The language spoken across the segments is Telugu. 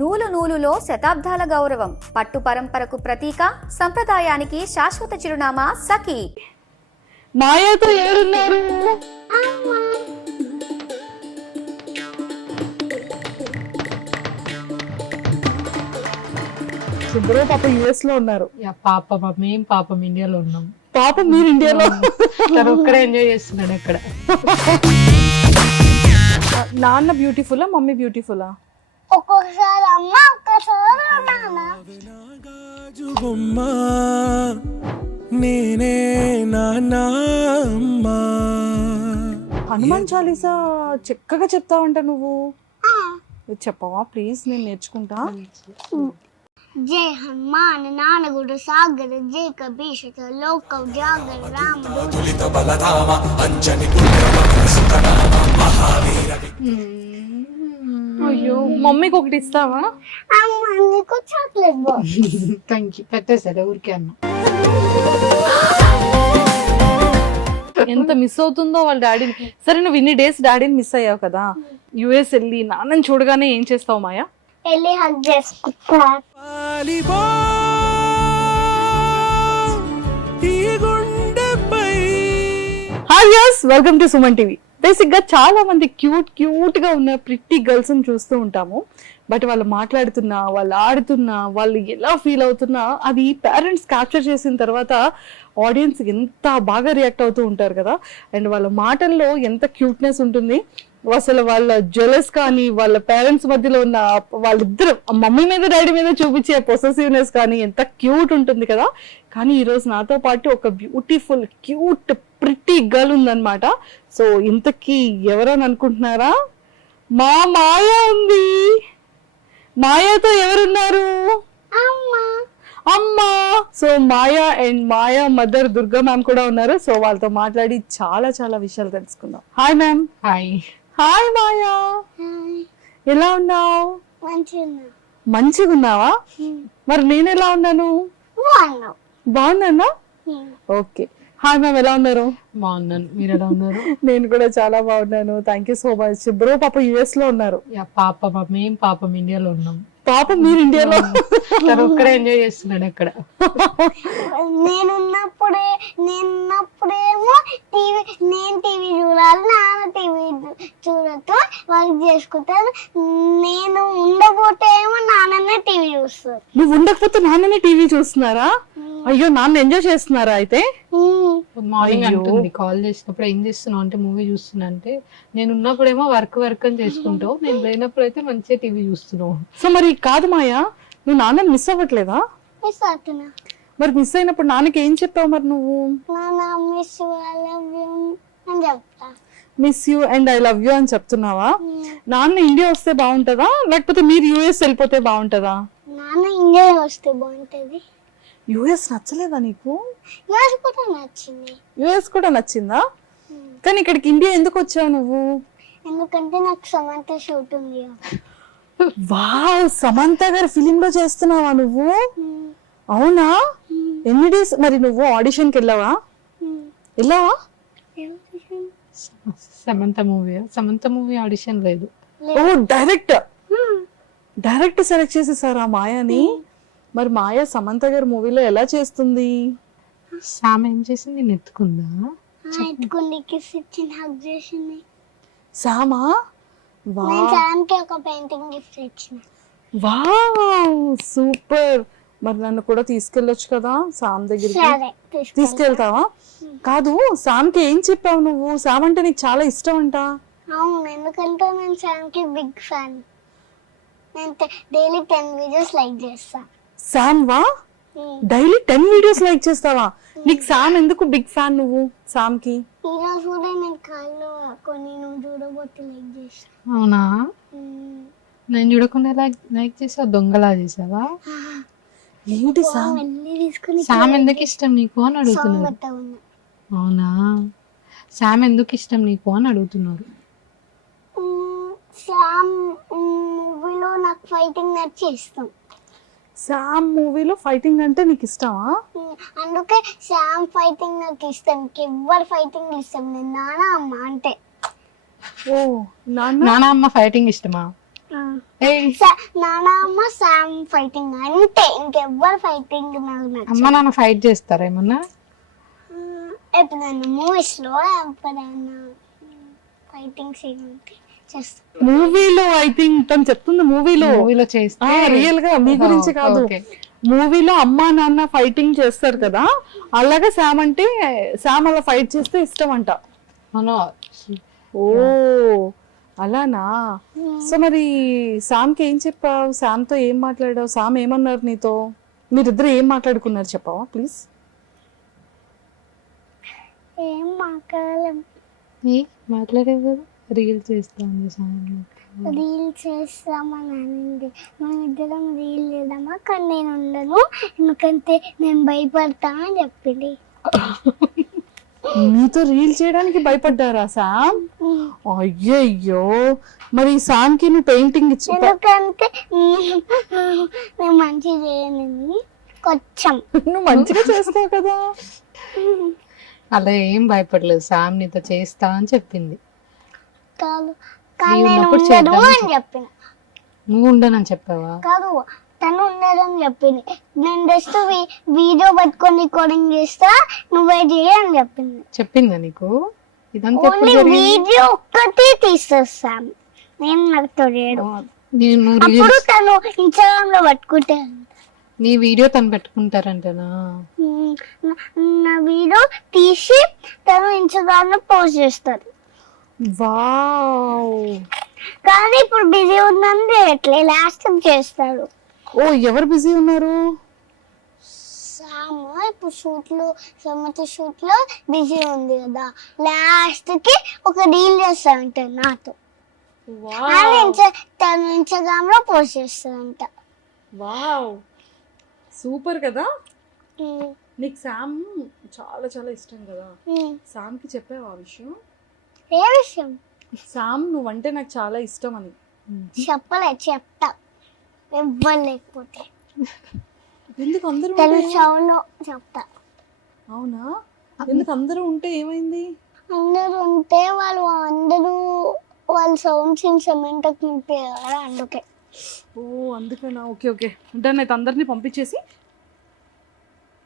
నూలు నూలులో శతాబ్దాల గౌరవం, పట్టు పరంపరకు ప్రతీక, సంప్రదాయానికి శాశ్వత చిరునామా సఖీ. మాయతో ఎవరున్నారు? శుభ్ర పాప యుఎస్ లో ఉన్నారు. పాపం మేము పాపం ఇండియాలో ఉన్నాం. పాపం మీరు ఇండియాలో ఒక్కడే ఎంజాయ్ చేస్తున్నాడు అక్కడ. నాన్న బ్యూటిఫుల్లా మమ్మీ బ్యూటిఫుల్లా? ఒక్కొక్కసారి అమ్మ ఒక్కసారి నాన్న. నేనే నాన్న అమ్మా. హనుమాన్ చాలీసా చక్కగా చెప్తావంట నువ్వు. చెప్పవా ప్లీజ్, నేను నేర్చుకుంటా. జై హనుమాన్ నానగుడు సాగర జై కబీష లోక జాగర రాముడు. అయ్యో మమ్మీకి ఒకటి ఇస్తావా? అమ్మ నీకు చాక్లెట్ బాక్స్. Thank you. పెట్టేసాడు ఊరికే అన్న. ఎంత మిస్ అవుతుందో వాళ్ళ డాడీని. సరే నువ్వు ఇన్ని డేస్ డాడీని మిస్ అయ్యావు కదా, యుఎస్ వెళ్ళి నాన్నని చూడగానే ఏం చేస్తావు మాయా? వెళ్ళి హగ్ చేసుకుంటా. Hi yes, welcome to Suman TV. Basic గా చాలా మంది క్యూట్ గా ఉన్న ప్రిట్టి గర్ల్స్ చూస్తూ ఉంటాము. బట్ వాళ్ళు మాట్లాడుతున్నా, వాళ్ళు ఆడుతున్నా, వాళ్ళు ఎలా ఫీల్ అవుతున్నా అది పేరెంట్స్ క్యాప్చర్ చేసిన తర్వాత ఆడియన్స్ ఎంత బాగా రియాక్ట్ అవుతూ ఉంటారు కదా. అండ్ వాళ్ళ మాటల్లో ఎంత క్యూట్నెస్ ఉంటుంది. అసలు వాళ్ళ జెలస్ కానీ వాళ్ళ పేరెంట్స్ మధ్యలో ఉన్న వాళ్ళిద్దరు మమ్మీ మీద డాడీ మీద చూపించే పొసెసివ్నెస్ కానీ ఎంత క్యూట్ ఉంటుంది కదా. కానీ ఈరోజు నాతో పాటు ఒక బ్యూటిఫుల్ క్యూట్ ప్రిట్టి గర్ల్ ఉందన్నమాట. సో ఇంతకీ ఎవరని అనుకుంటున్నారా? మా మాయ ఉంది. మాయాతో ఎవరున్నారు? అమ్మా. So Maya and Maya mother Durga ma'am కూడా ఉన్నారు. సో వాళ్ళతో మాట్లాడి చాలా చాలా విషయాలు తెలుసుకుందాం. Hi ma'am. హాయ్. హాయ్ మాయా, ఎలా ఉన్నావు? మంచిగా ఉన్నావా? మరి నేను ఎలా ఉన్నాను? బాగున్నానా? ఓకే. హాయ్ మ్యామ్, ఎలా ఉన్నారు? బాగున్నాను. మీరు ఎలా ఉన్నారు? నేను కూడా చాలా బాగున్నాను. Thank you so much. Bro పాప యుఎస్ లో ఉన్నారు. పాపం మేము పాపం ఇండియాలో ఉన్నాం. పాపం మీరు ఇండియాలో. ఒక్కడే ఎంజాయ్ చేస్తున్నాడు అక్కడ. నేనున్నప్పుడేమో నేను టీవీ చూడాలి, నాన్న టీవీ చూడటం వర్క్ చేసుకుంటారు. నేను ఉండబోతే ఏమో నాన్ననే టీవీ చూస్తారు. నువ్వు ఉండకపోతే నాన్ననే టీవీ చూస్తున్నారా? అయ్యో, నాన్న ఎంజాయ్ చేస్తున్నారా అయితే? మార్నింగ్ అంటుంది కాల్ చేసినప్పుడు ఏం చేస్తున్నావు అంటే మూవీ చూస్తున్నా అంటే, నేను ఉన్నప్పుడేమో వర్క్ అని చేసుకుంటావు, నేను లేనప్పుడు అయితే మంచిగా టీవీ చూస్తున్నావు. సో మరి కాదు మాయా, నువ్వు నాన్నని మిస్ అవ్వట్లేదా? మిస్ అవుతున్నా. మరి మిస్ అయినప్పుడు నాన్నకి ఏం చెప్పావు మరి నువ్వు? నాన్న మిస్ ఐ లవ్ యూ అని చెప్తా. Miss you and I love you అని చెప్తున్నావా? నాన్న ఇండియా వస్తే బాగుంటుందా, లేకపోతే మీరు యుఎస్ వెళ్ళిపోతే బాగుంటుందా? నాన్న ఇండియా వస్తే బాగుంటది. యుఎస్ నచ్చలేదా నీకు? యుఎస్ కూడా నచ్చింది. యుఎస్ కూడా నచ్చిందా? కానీ ఇక్కడికి ఇండియా ఎందుకు వచ్చావు నువ్వు? ఎందుకంటే నాకు సమంత షూట్ ఉంది. వావ్, సమంత గారి ఫిలిం లో చేస్తున్నావా నువ్వు? అవునా? ఎన్ని డేస్ మరి నువ్వు ఆడిషన్ కి వెళ్ళావా? సమంత మూవీ ఆడిషన్ లేదు. ఓ, డైరెక్ట్ సెలెక్ట్ చేసేసారా మాయాని? మరి మాయ సమంత గారి మూవీలో ఎలా చేస్తుంది? సామ్ ఏం చేసింది? నెత్తుకుందా? ఎత్తుకుంది, కిస్ ఇచ్చింది, హగ్ చేసింది. సామా? నేను సామ్కి ఒక పెయింటింగ్ గిఫ్ట్ ఇచ్చిన. Wow, super. మరి నన్ను కూడా తీసుకెళ్ళొచ్చు కదా సామ్ దగ్గరికి. తీసుకెళ్తావా? కాదు, సామ్కి ఏం చెప్పావు నువ్వు? సామ్ అంటే నీకు చాలా ఇష్టం అంట. అవును, ఎందుకంటే నేను సామ్కి బిగ్ ఫ్యాన్. నేను డైలీ 10 వీడియోస్ లైక్ చేస్తా. సామ్ వా? డైలీ 10 వీడియోస్ లైక్ చేస్తావా? నీకు సామ్ ఎందుకు బిగ్ ఫ్యాన్ నువ్వు సామ్ కి? ఈ రోజు కూడా నేను కాళ్ళు కొన్ని నువ్వు చూడబోతే లైక్ చేస్తా. అవునా? నేను చూడకుండా లైక్ చేసావా? దొంగలా చేసావా? ఏంటి సామ్? సామ్ ఎందుకు ఇష్టం నీకు అని అడుగుతున్నారు. అవునా? సామ్ ఎందుకు ఇష్టం నీకు అని అడుగుతున్నారు. సామ్ మూవీలో నాకు ఫైటింగ్ నచ్చి ఇష్టం. సామ్ మూవీలో ఫైటింగ్ అంటే నీకు ఇష్టమా? అందుకే సామ్ ఫైటింగ్ నాకు ఇష్టం. ఎవరు ఫైటింగ్ ఇష్టం, నేను నాన్న అమ్మ అంటే. ఓ, నాన్న అమ్మ ఫైటింగ్ ఇష్టమా? నాన్న అమ్మ శామ్ ఫైటింగ్ అంతే, ఇంకెవ్వరు ఫైటింగ్ నాకు నచ్చదు. అమ్మ నాన్న ఫైట్ చేస్తారా ఏమన్నా? ఎప్పుడైనా మూవీస్ లో ఎప్పుడైనా ఫైటింగ్ సీన్ ఉంటే చేస్తా. మూవీలో ఐ థింక్ తను చెప్తుంది మూవీలో చేస్తే రియల్ గా మీ గురించి కాదు, మూవీలో అమ్మా నాన్న ఫైటింగ్ చేస్తారు కదా, అలాగే శామ్ అంటే శామ్ అలా ఫైట్ చేస్తే ఇష్టం అంట. ఓ అలానా. సో మరి శామ్కి ఏం చెప్పావు? శామ్తో ఏం మాట్లాడావు? శామ్ ఏమన్నారు నీతో? మీరిద్దరు ఏం మాట్లాడుకున్నారు చెప్పావా ప్లీజ్? ఏం మాట్లాడలేం. మాట్లాడేవు కదా, రీల్ చేస్తాను రీల్ చేస్తామని అనింది. మనం ఇద్దరం రీల్ చేద్దామా, కానీ నేను ఉండను ఎందుకంటే నేను భయపడతా అని చెప్పింది. నీతో రీల్ చేయడానికి భయపడ్డారా శామ్? అయ్యయ్యో. మరి శామ్ కి నువ్వు పెయింటింగ్ ఇచ్చి ఎందుకంటే నేను మంచిగా చేయను, కొంచెం నువ్వు మంచిగా చేస్తావు కదా. అలా ఏం భయపడలేదు, శామ్ నీతో చేస్తా అని చెప్పింది. కాదు కానీ నేను ఉండను అని చెప్పిన. నువ్వు ఉండనని చెప్పావా? కాదు తను ఉండదని చెప్పింది. నేను జస్ట్ వీడియో పట్టుకొని రికార్డింగ్ చేస్తా, నువ్వే చేయి అని చెప్పింది. చెప్పిందా నీకు? ఇదంతా ఓన్లీ వీడియో ఒక్కటే తీసేస్తాను నేను, నాకు తెలియదు. అప్పుడు తను ఇన్స్టాగ్రామ్ లో పట్టుకుంటే నీ వీడియో తను పెట్టుకుంటారంటనా? నా వీడియో తీసి తను ఇన్స్టాగ్రామ్ లో పోస్ట్ చేస్తారు. వావ్. కానీ ఇప్పుడు బిజీ ఉందని ఎట్లే లాస్ట్ చేస్తాడు. ఓ ఎవరు బిజీ ఉన్నారు? సాము ఇప్పుడు షూట్ లో బిజీ ఉంది కదా, లాస్ట్ కి ఒక రీల్ చేస్తాడంట నాతో. తను ఇన్స్టాగ్రామ్ లో పోస్ట్ చేస్తాడంట. వావ్ సూపర్ కదా. నీకు శామ్ చాలా చాలా ఇష్టం కదా, శామ్ కి చెప్పావు ఆ విషయం? ఏ విషయం? శామ్ నువ్వంటే నాకు చాలా ఇష్టం అని. చెప్తా ఇవ్వలేకపోతే. ఎందుకు అందరూ షోలో చెప్తా. అవునా? ఎందుకు అందరూ ఉంటే ఏమైంది? అందరూ ఉంటే వాళ్ళు సౌండ్ సిమెంట్ నింపారు కదా, అందుకే. ఓ అందుకనా. Okay okay done. అయితే అందరినీ పంపించేసి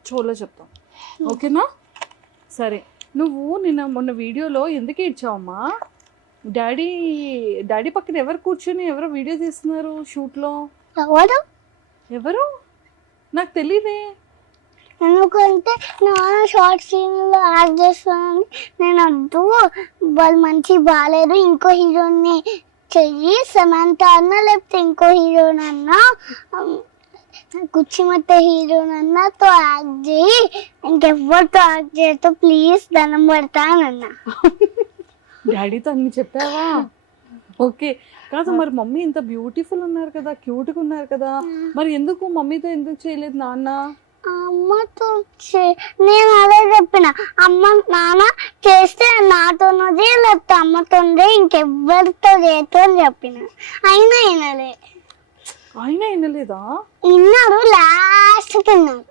షోలో చెప్తాం, ఓకేనా? సరే. నువ్వు మొన్న వీడియోలో ఎందుకు ఇచ్చావమ్మా? డాడీ పక్కన ఎవరు కూర్చొని ఎవరో వీడియో తీస్తున్నారు షూట్లో? ఎవరు? నాకు తెలీదే. ఎందుకంటే నాన్న షార్ట్ సీన్ లో యాక్ట్ చేస్తానని నేను వద్దు, వాళ్ళు మంచి బాగాలేదు, ఇంకో హీరోని చెయ్యి, సమంత అన్నా లేకపోతే ఇంకో హీరోనన్నా, కుచ్చిమత్త హీరోనన్నాతో యాక్ట్ చేయి, ఇంకెవ్వరితో యాక్ట్ చేయతో ప్లీజ్ దండం పెడతానన్నా. డాడీతో అన్ని చెప్పావా? ఓకే. కాదు మరి మమ్మీ ఇంత బ్యూటిఫుల్ ఉన్నారు కదా, క్యూట్గా ఉన్నారు కదా, మరి ఎందుకు మమ్మీతో ఎందుకు చేయలేదు నాన్న? అమ్మతో నేను అదే చెప్పిన, అమ్మ నాన్న చేస్తే నాతోనో లేకపోతే అమ్మతో ఇంకెవ్వరితో చేయతో అని చెప్పిన. అయినా వినలేదా? విన్నాడు, లాస్ట్ విన్నాడు.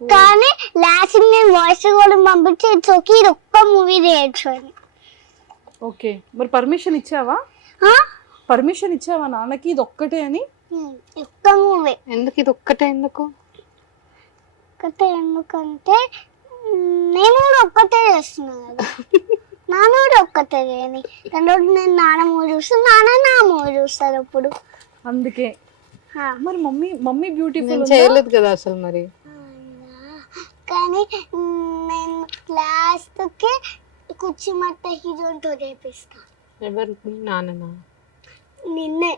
కానీ లాస్ట్ నేను వాయిస్ కూడా పంపించి ఇచ్చోకి ఇది ఒక్క మూవీ చేయొచ్చు అని. ఓకే మరి పర్మిషన్ ఇచ్చావా? నాన్నకి ఇది ఒక్కటే అని? ఒక్క మూవీ. ఎందుకు ఇది ఒక్కటే? ఎందుకంటే నేను కూడా ఒక్కటే చేస్తున్నా కదా, నాన్న కూడా ఒక్కటే చేయని. నేను నాన్న మూవీ చూస్తాను, నాన్న నా మూవీ చూస్తారు అప్పుడు, అందుకే. మరి మమ్మీ బ్యూటిఫుల్ చేయలేదు కదా అసలు మరి. కానీ నేను లాస్ట్ కి కుచ్చిమట్ట హీరోతో చేపిస్తా. ఎవరు? నాన్న. నిన్నే.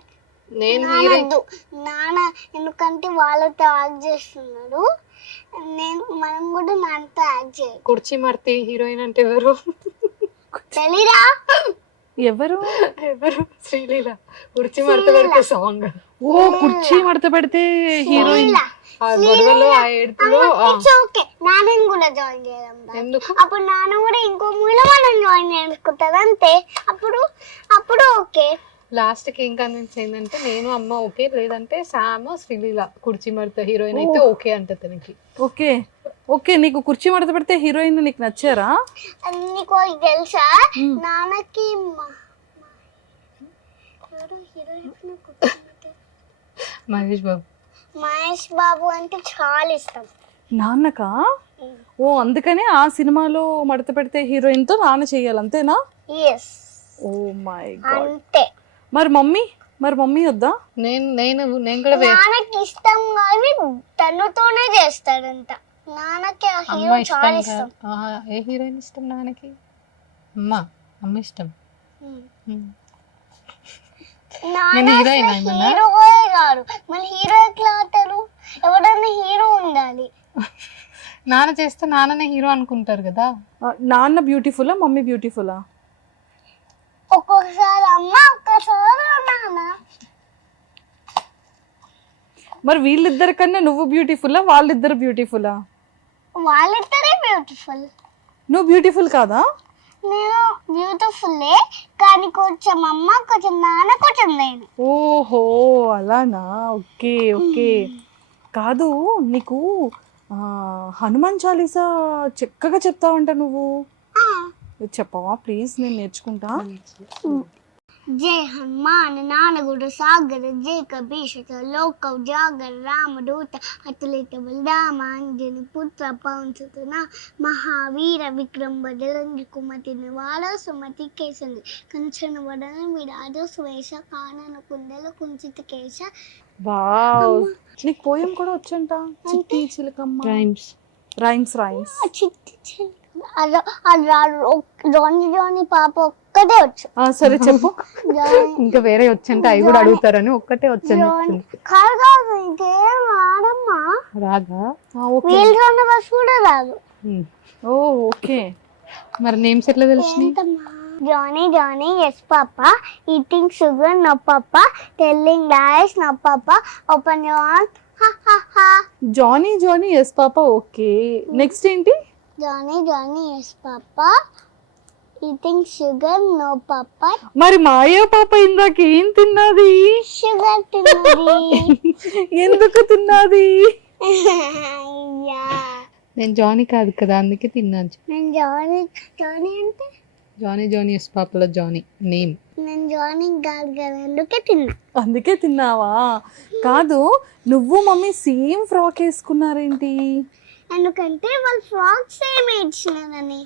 నాన్న ఎందుకంటే వాళ్ళతో యాక్ట్ చేస్తున్నాడు, మనం కూడా నాన్నతో యాక్ట్ చేయాలి. కుర్చీ మర్తి హీరోయిన్ అంటే ఎవరు తెలీదా? ఎవరు? శ్రీలీల. కుర్చీ మడత పెడితే సాంగ్. ఓ కుర్చీ మడత పెడితే హీరోయిన్. నాన్నని కూడా జాయిన్ చేయడం. అప్పుడు నాన్న కూడా ఇంకో మూవీలో మనం జాయిన్ చేసుకుంటారు అంతే. అప్పుడు ఓకే. లాస్ట్ కి ఏం కన్విన్స్ అయిందంటే నేను అమ్మ ఓకే, లేదంటే శామ్ శ్రీలీల కుర్చీ మడత హీరోయిన్ అయితే ఓకే అంట తనకి. ఓకే నీకు కుర్చీ మడత పెడితే హీరోయిన్ నీకు నచ్చారా? నీకు తెలుసా, నాన్నకి మహేష్ బాబు. మహేష్ బాబు అంటే చాలా ఇష్టం. నాన్నకా? ఓ అందుకనే ఆ సినిమాలో మడత పెడితే హీరోయిన్ తో నాన్న చెయ్యాలి అంతేనా? Yes oh my god. అంతే. మరి మమ్మీ వద్దా? నేను కూడా నాన్నకి ఇష్టం కానీ తనతోనే చేస్తాడంట. నాన్నకి ఆ అమ్మ హీరో చాలా ఇష్టం ఇష్టం. ఏ హీరోయిన్ ఇష్టం నాన్నకి? అమ్మ ఇష్టం. నాన్న హీరోయిన్ హీరోయే కాదు, మళ్ళీ హీరో ఎట్లా అవుతారు? ఎవడన్నా హీరో ఉండాలి. నాన్న చేస్తే నాన్ననే హీరో అనుకుంటారు కదా. నాన్న బ్యూటిఫుల్లా మమ్మీ బ్యూటిఫుల్లా? ఒక్కొక్కసారి అమ్మ, ఒక్కసారి నాన్న. మరి వీళ్ళిద్దరి కన్నా నువ్వు బ్యూటిఫుల్లా వాళ్ళిద్దరు బ్యూటిఫుల్లా? వాళ్ళిద్దరే బ్యూటిఫుల్. నువ్వు బ్యూటిఫుల్ కాదా? నేను బ్యూటిఫుల్లే కానీ కొంచెం అమ్మ, కొంచెం నాన్న, కొంచెం నేను. ఓహో అలానా, ఓకే ఓకే. కాదు నీకు హనుమాన్ చాలీసా చక్కగా చెప్తావంట నువ్వు, చెప్పవా ప్లీజ్? నేను నేర్చుకుంటా. జై హనుమాన్ నానగుడ సాగర జై కపీషత లోక జాగర రామదూత అతులిత బలరామ అంజని పుత్ర పవన్సుతన మహావీర విక్రమ బదలంగి కుమతి నివాడ సుమతి కేసంది కంచన వడన విరాజ స్వేష కానన కుందల కుంచిత కేశ. వావ్, నీకు పోయం కూడా వచ్చంట. చిట్టి చిలకమ్మ రైమ్స్. జానీ పాప ఒక్కటే వచ్చు. సరే చెప్పు. ఇంకా వేరే వచ్చంటే అవి కూడా అడుగుతారని ఒక్కటే వచ్చాను. కాదు ఇంకేం రాదమ్మా. రాదా? వీళ్ళు ఉన్న బస్ కూడా రాదు. ఓ ఓకే. మరి నేమ్స్ ఎట్లా తెలిసినాయి? Johnny, yes papa. Eating sugar, no papa. Telling lies, no papa. Open your mouth, ha ha ha. Johnny yes papa, okay. Next ఏంటి? Johnny, yes papa. Eating sugar, no papa. మరి మాయా పాప ఇందాక ఏం తిన్నది? Sugar తిన్నది. ఎందుకు తిన్నది? నేను జానీ కాదు కదా అందుకే తిన్నాను. నేను జానీ అంటే జానీ ఎస్ పాపలో జానీ నేమ్. నేను జానీ కాదు కదా అందుకే తిన్నా. అందుకే తిన్నావా? కాదు, నువ్వు మమ్మీ సేమ్ ఫ్రాక్ వేసుకున్నారేంటి? ఎందుకంటే వాళ్ళు ఫ్రాక్స్ ఏమి ఇచ్చినారని.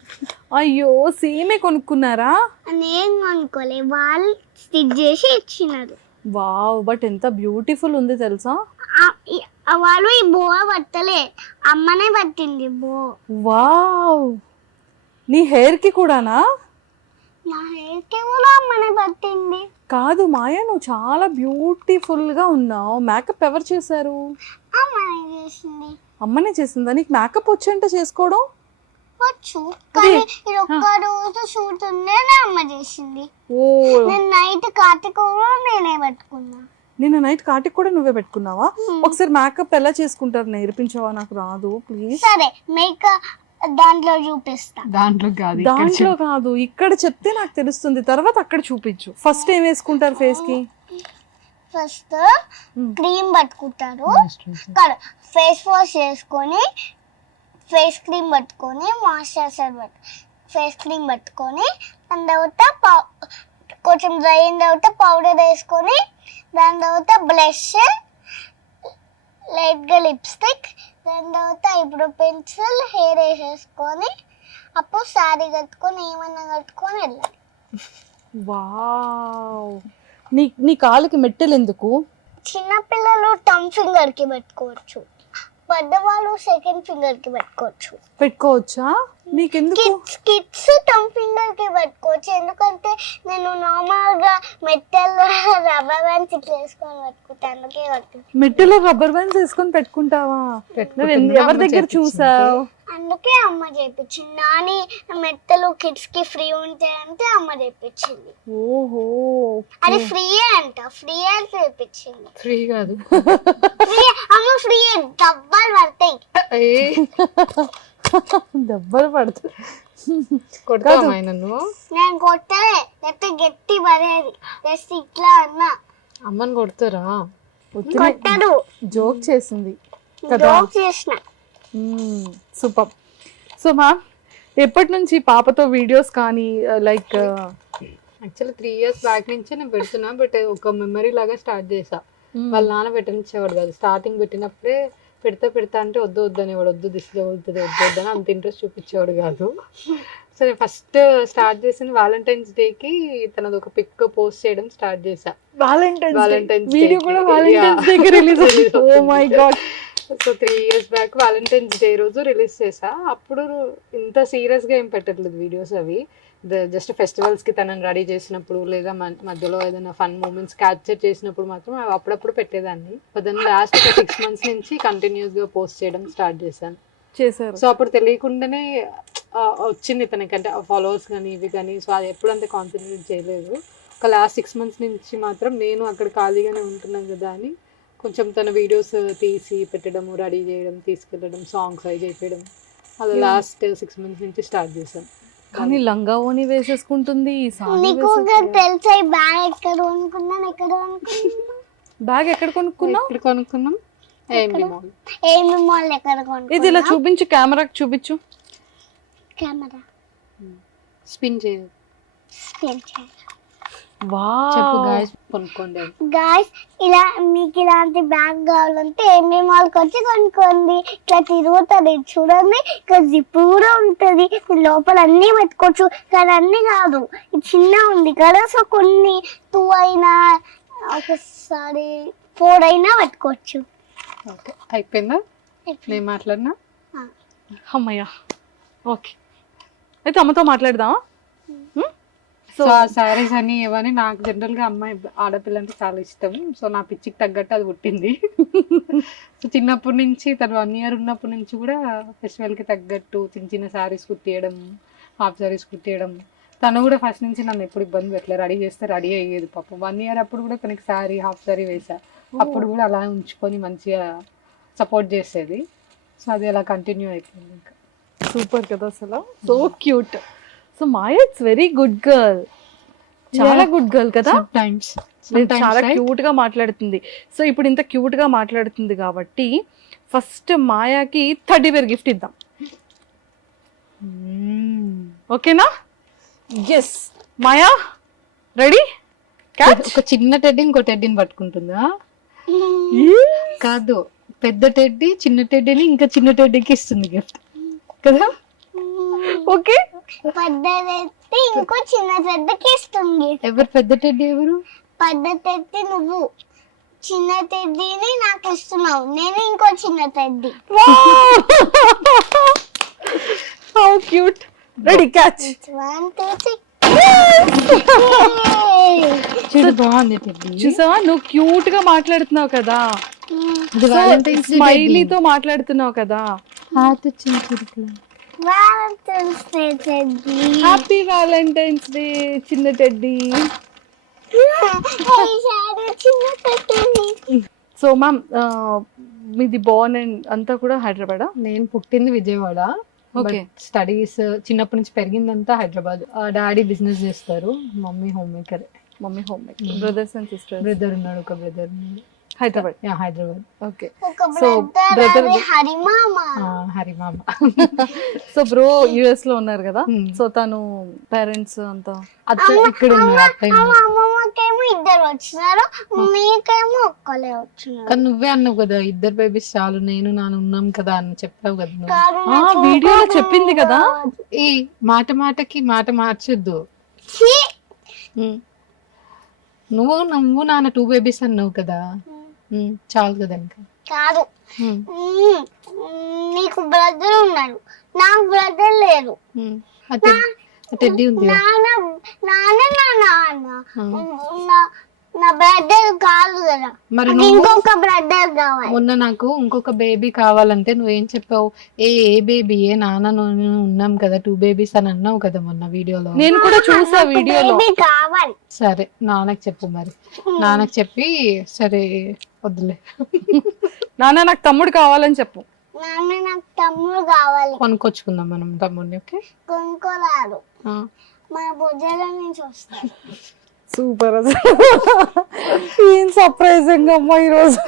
అయ్యో, సేమే కొనుక్కున్నారా? నేను అనుకోలే, వాళ్ళు స్టిచ్ చేసి ఇచ్చినారు. వావ్, బట్ ఎంత బ్యూటిఫుల్ ఉంది తెలుసా? వాళ్ళు ఈ బో పట్టలే, అమ్మనే పట్టింది బో. వావ్, నీ హెయిర్ కి కూడానా? నా హెయిర్ కి కూడా అమ్మనే పట్టింది. కాదు మాయా, నువ్వు చాలా బ్యూటిఫుల్ గా ఉన్నావు. మేకప్ ఎవరు చేశారు? అమ్మనే చేసింది. అమ్మనే చేసిందా? నీకు మేకప్ వచ్చంట చేసుకోవడం? వచ్చు, కానీ ఇది ఒక్క రోజు షూట్ ఉండేనే అమ్మ చేసింది. ఓ, నేను నైట్ కార్తీక కూడా నేనే పట్టుకున్నా. నిన్న నైట్ కాటికి కూడా నువ్వే పెట్టుకున్నావా? ఒకసారి మేకప్ ఎలా చేసుకుంటారు నేర్పించవా? నాకు రాదు ప్లీజ్. సరే, మేకప్ దాంట్లో చూపిస్తా. దాంట్లో కాదు, ఇక్కడ చెప్తే నాకు తెలుస్తుంది, తర్వాత అక్కడ చూపించు. ఫస్ట్ ఏం వేసుకుంటారు ఫేస్ కి? ఫస్ట్ క్రీమ్ పట్టుకుంటారు, ఫేస్ వాష్ చేసుకొని ఫేస్ క్రీమ్ పట్టుకొని మాయిశ్చరైజర్ ఫేస్ క్రీమ్ పట్టుకొని దాని తర్వాత కొంచెం డ్రై అయిన తర్వాత పౌడర్ వేసుకొని దాని తర్వాత బ్లష్, లైట్గా లిప్స్టిక్, దాని తర్వాత ఐబ్రో పెన్సిల్, హెయిర్ వేసేసుకొని అప్పుడు శారీ కట్టుకొని ఏమన్నా కట్టుకొని వెళ్ళాలి. వావ్, నీ కాళ్ళకి మెట్టెలు ఎందుకు? చిన్నపిల్లలు టమ్ ఫింగర్ కి పెట్టుకోవచ్చు, పెద్దవాళ్ళు సెకండ్ ఫింగర్ కి పెట్టుకోవచ్చా? నీకెందుకు? కిడ్స్ టమ్ ఫింగర్ కి పెట్టుకోవచ్చు, ఎందుకంటే నేను నార్మల్ గా మెట్టెల్లో రబ్బర్ బ్యాండ్స్ ఇట్లా వేసుకొని పెట్టుకుంటాను, అందుకే పెట్టుకుంటాను. మెట్టెలో రబ్బర్ బ్యాండ్స్ వేసుకొని పెట్టుకుంటావా? ఎవరి దగ్గర చూసావు? అందుకే అమ్మ చేపించింది. నాని మెట్టలు కిడ్స్ కి ఫ్రీ ఉంటాయంటే అమ్మ చేపించింది. ఓహో, అది ఫ్రీ అంట, ఫ్రీ అని చేపించింది. ఫ్రీ కాదు, ఫ్రీ అమ్మ, ఫ్రీ డబ్బులు పడతాయి. దెబ్బలు పడతాయి. కొడతావా నన్ను? నేను కొట్టలే, లేకపోతే గట్టి పడేది, జస్ట్ ఇట్లా అన్నా. అమ్మని కొడతారా? కొట్టడు, జోక్ చేసింది కదా. జోక్ చేసిన. సూపర్. సో మ్యామ్, ఎప్పటి నుంచి పాపతో వీడియోస్ కానీ లైక్ యాక్చువల్లీ 3 years బ్యాక్ నుంచే నేను పెడుతున్నా, బట్ ఒక మెమరీ లాగా స్టార్ట్ చేసా. వాళ్ళ నాన్న పెట్టనిచ్చేవాడు కాదు, స్టార్టింగ్ పెట్టినప్పుడే పెడతా అంటే వద్దు అనేవాడు, వద్దు దిష్టి తగులుతుంది వద్దు అని అంత ఇంట్రెస్ట్ చూపించేవాడు కాదు. సో నేను ఫస్ట్ స్టార్ట్ చేసింది వ్యాలంటైన్స్ డేకి తనది ఒక పిక్ పోస్ట్ చేయడం స్టార్ట్ చేసా. Valentine's వీడియో Day కూడా కి. Valentine's Day కి release oh my god. So 3 years back Valentine's Day రోజు రిలీజ్ చేసా. అప్పుడు ఇంత సీరియస్ గా ఏం పెట్టట్లేదు వీడియోస్, అవి జస్ట్ ఫెస్టివల్స్ కి తనని రెడీ చేసినప్పుడు లేదా మధ్యలో ఏదైనా ఫన్ మూమెంట్స్ క్యాప్చర్ చేసినప్పుడు మాత్రం అవి అప్పుడప్పుడు పెట్టేదాన్ని. దాన్ని లాస్ట్ ఒక 6 months నుంచి కంటిన్యూస్ గా పోస్ట్ చేయడం స్టార్ట్ చేశాను. సో అప్పుడు తెలియకుండానే వచ్చింది తనకంటే ఫాలోవర్స్ కానీ ఇవి కానీ. సో అది ఎప్పుడు అంత కాన్సన్ట్రేట్ చేయలేదు. ఒక లాస్ట్ 6 months నుంచి మాత్రం నేను అక్కడ ఖాళీగానే ఉంటున్నాను కదా అని కొంచెం తన వీడియోస్ తీసి పెట్టడం, రెడీ చేయడం, తీసుకెళ్ళడం, సాంగ్స్ అవి చేయడం, అది లాస్ట్ 6 months నుంచి స్టార్ట్ చేశాను. కానీ లంగా ఓని వేసేసుకుంటుంది, నీకు తెలుసా ఈ బ్యాగ్ ఎక్కడ కొనుక్కున్నాను బ్యాగ్ ఎక్కడ కొనుక్కున్నావు? ఎక్కడ కొనుక్కున్నాం? ఏమి మాల్ ఎక్కడ కొనుక్కున్నా? ఇది ఇలా చూపించు, కెమెరాకి చూపించు. కెమెరా స్పిన్ చేయాలి. చెప్పు గాయ్స్, కొనుక్కోండి గాయ్స్. ఇలా మీకు ఇలాంటి బ్యాగ్ కావాలంటే ఏమి మాల్కి వచ్చి కొనుక్కోండి. ఇట్లా తిరుగుతుంది చూడండి, ఇక్కడ జిప్ కూడా ఉంటుంది, లోపల అన్ని పెట్టుకోవచ్చు. కానీ అన్ని కాదు, ఇది చిన్న ఉంది కదా, సో కొన్ని 2 అయినా ఒకసారి 4 అయినా పెట్టుకోవచ్చు. ఓకే, అయిపోయిందా? నేను మాట్లాడినా? అమ్మయ్యా, ఓకే. అయితే అమ్మతో మాట్లాడదామా? సో ఆ శారీస్ అని ఇవన్నీ నాకు జనరల్ గా అమ్మాయి ఆడపిల్ల అంటే చాలా ఇష్టం. సో నా పిచ్చికి తగ్గట్టు అది పుట్టింది. సో చిన్నప్పటి నుంచి తను 1 year ఉన్నప్పటి నుంచి కూడా ఫెస్టివల్ కి తగ్గట్టు చిన్న చిన్న శారీస్ కుట్టియడం, హాఫ్ శారీస్ కుట్టియడం. తను కూడా ఫస్ట్ నుంచి నన్ను ఎప్పుడు ఇబ్బంది పెట్టలేదు, రెడీ చేస్తే రెడీ అయ్యేది. పాపం 1 year అప్పుడు కూడా తనకి శారీ, హాఫ్ శారీ వేసా. అప్పుడు కూడా అలా ఉంచుకొని మంచిగా సపోర్ట్ చేసేది. సో అది అలా కంటిన్యూ అయిపోయింది. ఇంకా సూపర్ కదా అసలు, so cute. So Maya it's very good girl, చాలా గుడ్ గర్ల్ కదా. చాలా క్యూట్ గా మాట్లాడుతుంది. సో ఇప్పుడు ఇంత క్యూట్ గా మాట్లాడుతుంది కాబట్టి ఫస్ట్ మాయాకి టెడ్డీ బేర్ గిఫ్ట్ ఇద్దాం, ఓకేనా? ఎస్ మాయా, రెడీ? ఒక చిన్న టెడ్డీ ఇంకో టెడ్డీని పట్టుకుంటుందా? కాదు, పెద్ద టెడ్డీ చిన్న టెడ్డీని ఇంకా చిన్న టెడ్డీకి ఇస్తుంది గిఫ్ట్ కదా. ఓకే, పెద్దది ఇంకో చిన్న టెడ్డీకి ఇస్తుంది. ఎవరు పెద్ద టెడ్డీ? ఎవరు? పెద్ద టెడ్డీ నువ్వు, చిన్న టెడ్డీని నాకు ఇస్తున్నావు, నేను ఇంకో చిన్న teddy. How cute. Ready, catch. 1 2 3. చూడు, బాగుంది టెడ్డీ. చూసావా, నువ్వు క్యూట్ గా మాట్లాడుతున్నావు కదా, స్మైలీతో మాట్లాడుతున్నావు కదా. హార్ట్ వచ్చింది చూడు. Valentine's Day teddy. Happy Valentine's day చిన్న టెడ్డీ. చిన్న టెడ్డీ. సో మ్యామ్, మీది బోర్న్ అండ్ అంతా కూడా హైదరాబాద్? నేను పుట్టింది విజయవాడ. ఓకే. స్టడీస్ చిన్నప్పటి నుంచి పెరిగిందంతా హైదరాబాద్. డాడీ బిజినెస్ చేస్తారు, mummy home maker. Mummy home maker. Brothers and sisters? Brother ఉన్నాడు, ఒక బ్రదర్. హైదరాబాద్. హైదరాబాద్. ఓకే. ఒక బ్రదర్ హరిమామ. హరిమామ. సో బ్రో యుఎస్ లో ఉన్నారు కదా, సో తను పేరెంట్స్ అంతా ఇక్కడ ఉన్నారు. అమ్మమ్మకేమో 2 వచ్చినారు, మీకేమో ఒక్కలే వచ్చినారు. కానీ నువ్వే అన్నావు కదా 2 బేబీస్ చాలు, నేను నాన్న ఉన్నాం కదా అని చెప్పావు కదా నువ్వు. వీడియోలో చెప్పింది కదా. ఈ మాట మాటకి మాట మార్చొద్దు. నువ్వు నాన్న 2 బేబీస్ అన్నావు కదా, చాలు కదా. ఇంకా కాదు, నీకు బ్రదర్ ఉన్నాడు, నాకు బ్రదర్ లేరు. టెడ్డీ ఉంది. నా బ్రదర్ కాదు కదా, మరి ఇంకొక బ్రదర్ కావాలి. మొన్న నాకు ఇంకొక బేబీ కావాలంటే నువ్వేం చెప్పావు? ఏ బేబీ, ఏ నాన్న ఉన్నాం కదా 2 బేబీస్ అని అన్నావు కదా మొన్న వీడియోలో. నేను కూడా చూసా వీడియోలో. కావాలి. సరే, నాన్నకి చెప్పు మరి. నాన్నకి చెప్పి సరే వద్దులే, నాన్న నాకు తమ్ముడు కావాలని చెప్పు. నాన్న నాకు తమ్ముడు కావాలి. కొనుక్కొచ్చుకుందాం మనం తమ్ముడిని. ఓకే, కొనుక్కోరాదు, మన భుజాల నుంచి వస్తాయి. సూపర్. ఏం సర్ప్రైజింగ్ అమ్మా ఈరోజు.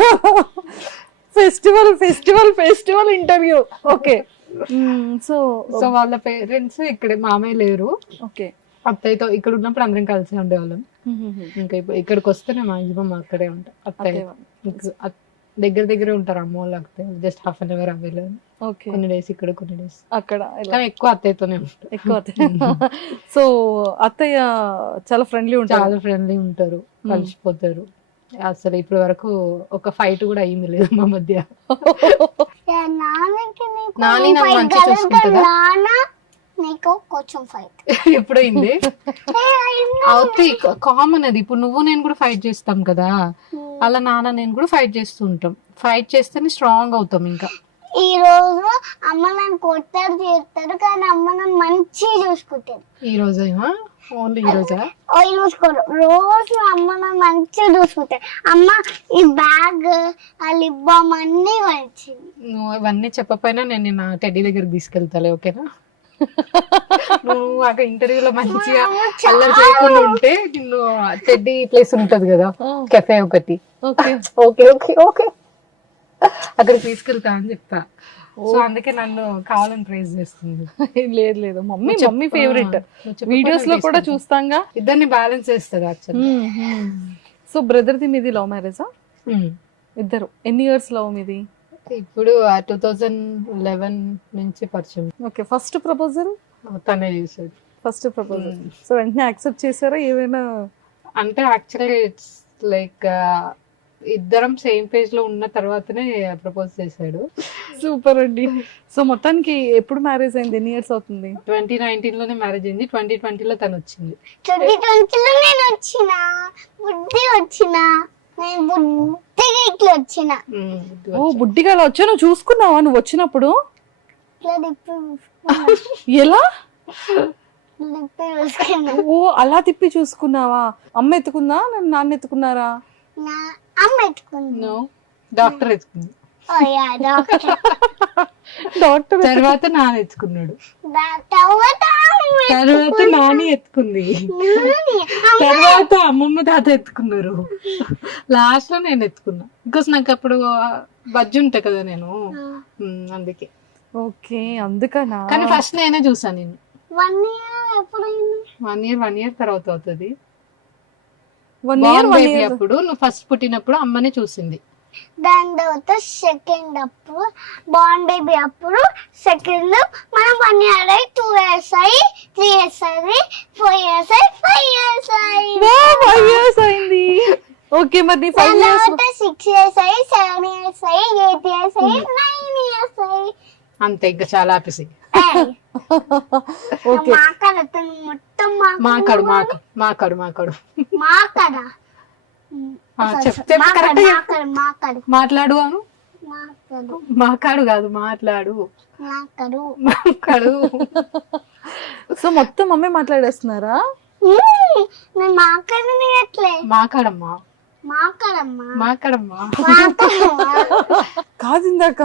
Festival interview. ఓకే. సో వాళ్ళ పేరెంట్స్ ఇక్కడ, మామయ్య లేరు. ఓకే. అత్తయ్యతో ఇక్కడ ఉన్నప్పుడు అందరం కలిసి ఉండేవాళ్ళం. ఇంకా ఇప్పుడు ఇక్కడికి వస్తేనే మాక్సిమం అక్కడే ఉంటాం. అత్తయ్య దగ్గర దగ్గరే ఉంటారు అమ్మ వాళ్ళు, అత్తయ్య జస్ట్ హాఫ్ అన్ అవర్ అవ్వలేదు. ఓకే, కొన్ని డేస్ ఇక్కడ, కొన్ని డేస్ అక్కడ కానీ ఎక్కువ అత్తయ్యతోనే ఉంటారు. ఎక్కువ సో అత్తయ్య చాలా ఫ్రెండ్లీ ఉంటారు, చాలా ఫ్రెండ్లీ ఉంటారు, కలిసిపోతారు. అసలు ఇప్పటి వరకు ఒక ఫైట్ కూడా అయ్యింది లేదు మా మధ్య. నాని నాకు మంచిగా చూసుకుంటుందా? నీకు కొంచెం ఫైట్ ఎప్పుడు అయింది? అవుతాయి, కామన్ అది. ఇప్పుడు నువ్వు నేను కూడా ఫైట్ చేస్తాం కదా, అలా నాన్న నేను కూడా ఫైట్ చేస్తూ ఉంటాం. ఫైట్ చేస్తేనే స్ట్రాంగ్ అవుతాం. ఇంకా ఈ రోజు అమ్మ నన్ను కొట్టారు చేస్తారు, కానీ అమ్మ నన్ను మంచిగా చూసుకుంటారు. ఈ రోజేమా? ఓన్లీ ఈ రోజా? చూసుకోరు, రోజు అమ్మ నన్ను మంచిగా చూసుకుంటారు. అమ్మ ఈ బ్యాగ్, ఆ లిప్ బామ్ అన్ని వచ్చింది. నువ్వు ఇవన్నీ చెప్పపోయినా నేను నా టెడ్డీ దగ్గరికి తీసుకెళ్తాలే, ఓకేనా? నువ్వు అక్కడ ఇంటర్వ్యూలో మంచిగా అల్లరి చేయకుండా ఉంటే నిన్ను టెడ్డీ ప్లేస్ ఉంటది కదా, కెఫే ఒకటి, ఓకే ఓకే ఓకే అక్కడ తీసుకెళ్తా అని చెప్తా. సో అందుకే నన్ను కావాలని ప్రైజ్ చేస్తుంది. లేదు లేదు, మమ్మీ ఫేవరెట్. వీడియోస్ లో కూడా చూస్తాంగా, ఇద్దరిని బ్యాలెన్స్ చేస్తుంది యాక్చువల్లీ. సో బ్రదర్ ది మీది లవ్ మ్యారేజా? ఇద్దరు. ఎన్ని ఇయర్స్ లవ్ మీది? ఇప్పుడు 2011 నుంచి పరిచయం. ఓకే, ఫస్ట్ ప్రపోజల్ తనే చేసాడు. First proposal. సో వెంటనే యాక్సెప్ట్ చేశారా? ఏమైనా అంటే యాక్చువల్లీ ఇట్స్ లైక్ ఇద్దరం సేమ్ పేజ్ లో ఉన్న తర్వాతనే ప్రపోజ్ చేశాడు. సూపర్ అండి. సో మొత్తానికి ఎప్పుడు మ్యారేజ్ అయింది? ఎన్ని ఇయర్స్ అవుతుంది? 2019 లోనే మ్యారేజ్ అయింది. 2020 లో తను వచ్చింది. 2020 లో నేను వచ్చిన నేను బుద్ధిగా ఇట్లా వచ్చిన. ఓ, బుడ్డిగా అలా వచ్చా? నువ్వు చూసుకున్నావా నువ్వు వచ్చినప్పుడు? ఎలా? ఓ, అలా తిప్పి చూసుకున్నావా? అమ్మ ఎత్తుకుందా, నాన్న ఎత్తుకున్నారా? అమ్మ ఎత్తుకుంది. డాక్టర్ ఎత్తుకుంది. డాక్టర్ తర్వాత నాన్న ఎత్తుకున్నాడు. తర్వాత నాని ఎత్తుకుంది. తర్వాత అమ్మమ్మ తాత ఎత్తుకున్నారు. లాస్ట్ లో నేను ఎత్తుకున్నా, బికాస్ నాకు అప్పుడు బజ్జు ఉంటా కదా నేను, అందుకే. ఓకే, అందుకనా? కానీ ఫస్ట్ నేనే చూసాను. నేను 1 year ఎప్పుడైంది? 1 year తర్వాత అవుతుంది. 1 year అప్పుడు నువ్వు ఫస్ట్ పుట్టినప్పుడు అమ్మనే చూసింది. దాని తర్వాత సెకండ్ అప్పుడు బాండ్ బేబీ అప్పుడు సెకండ్ మనం 1 year అయ్యి 2 years అయ్యి 3 years అయ్యి 4 years అయ్యి 5 years అయ్యి 5 years అయింది. ఓకే, మరి నీ 5 years 6 years అయ్యి 7 years అయ్యి 8 years అయ్యి 9 years అయ్యి అంతే. ఇంకా చాలా ఆపేసి. ఓకే, మొత్తం మాకాడు చెప్తే మాట్లాడు అను. మాకాడు కాదు, మాట్లాడు. సో మొత్తం మమ్మీ మాట్లాడేస్తున్నారా? నేను మాట్లాడనియట్లే. మాకాడమ్మా. కాదు, ఇందాక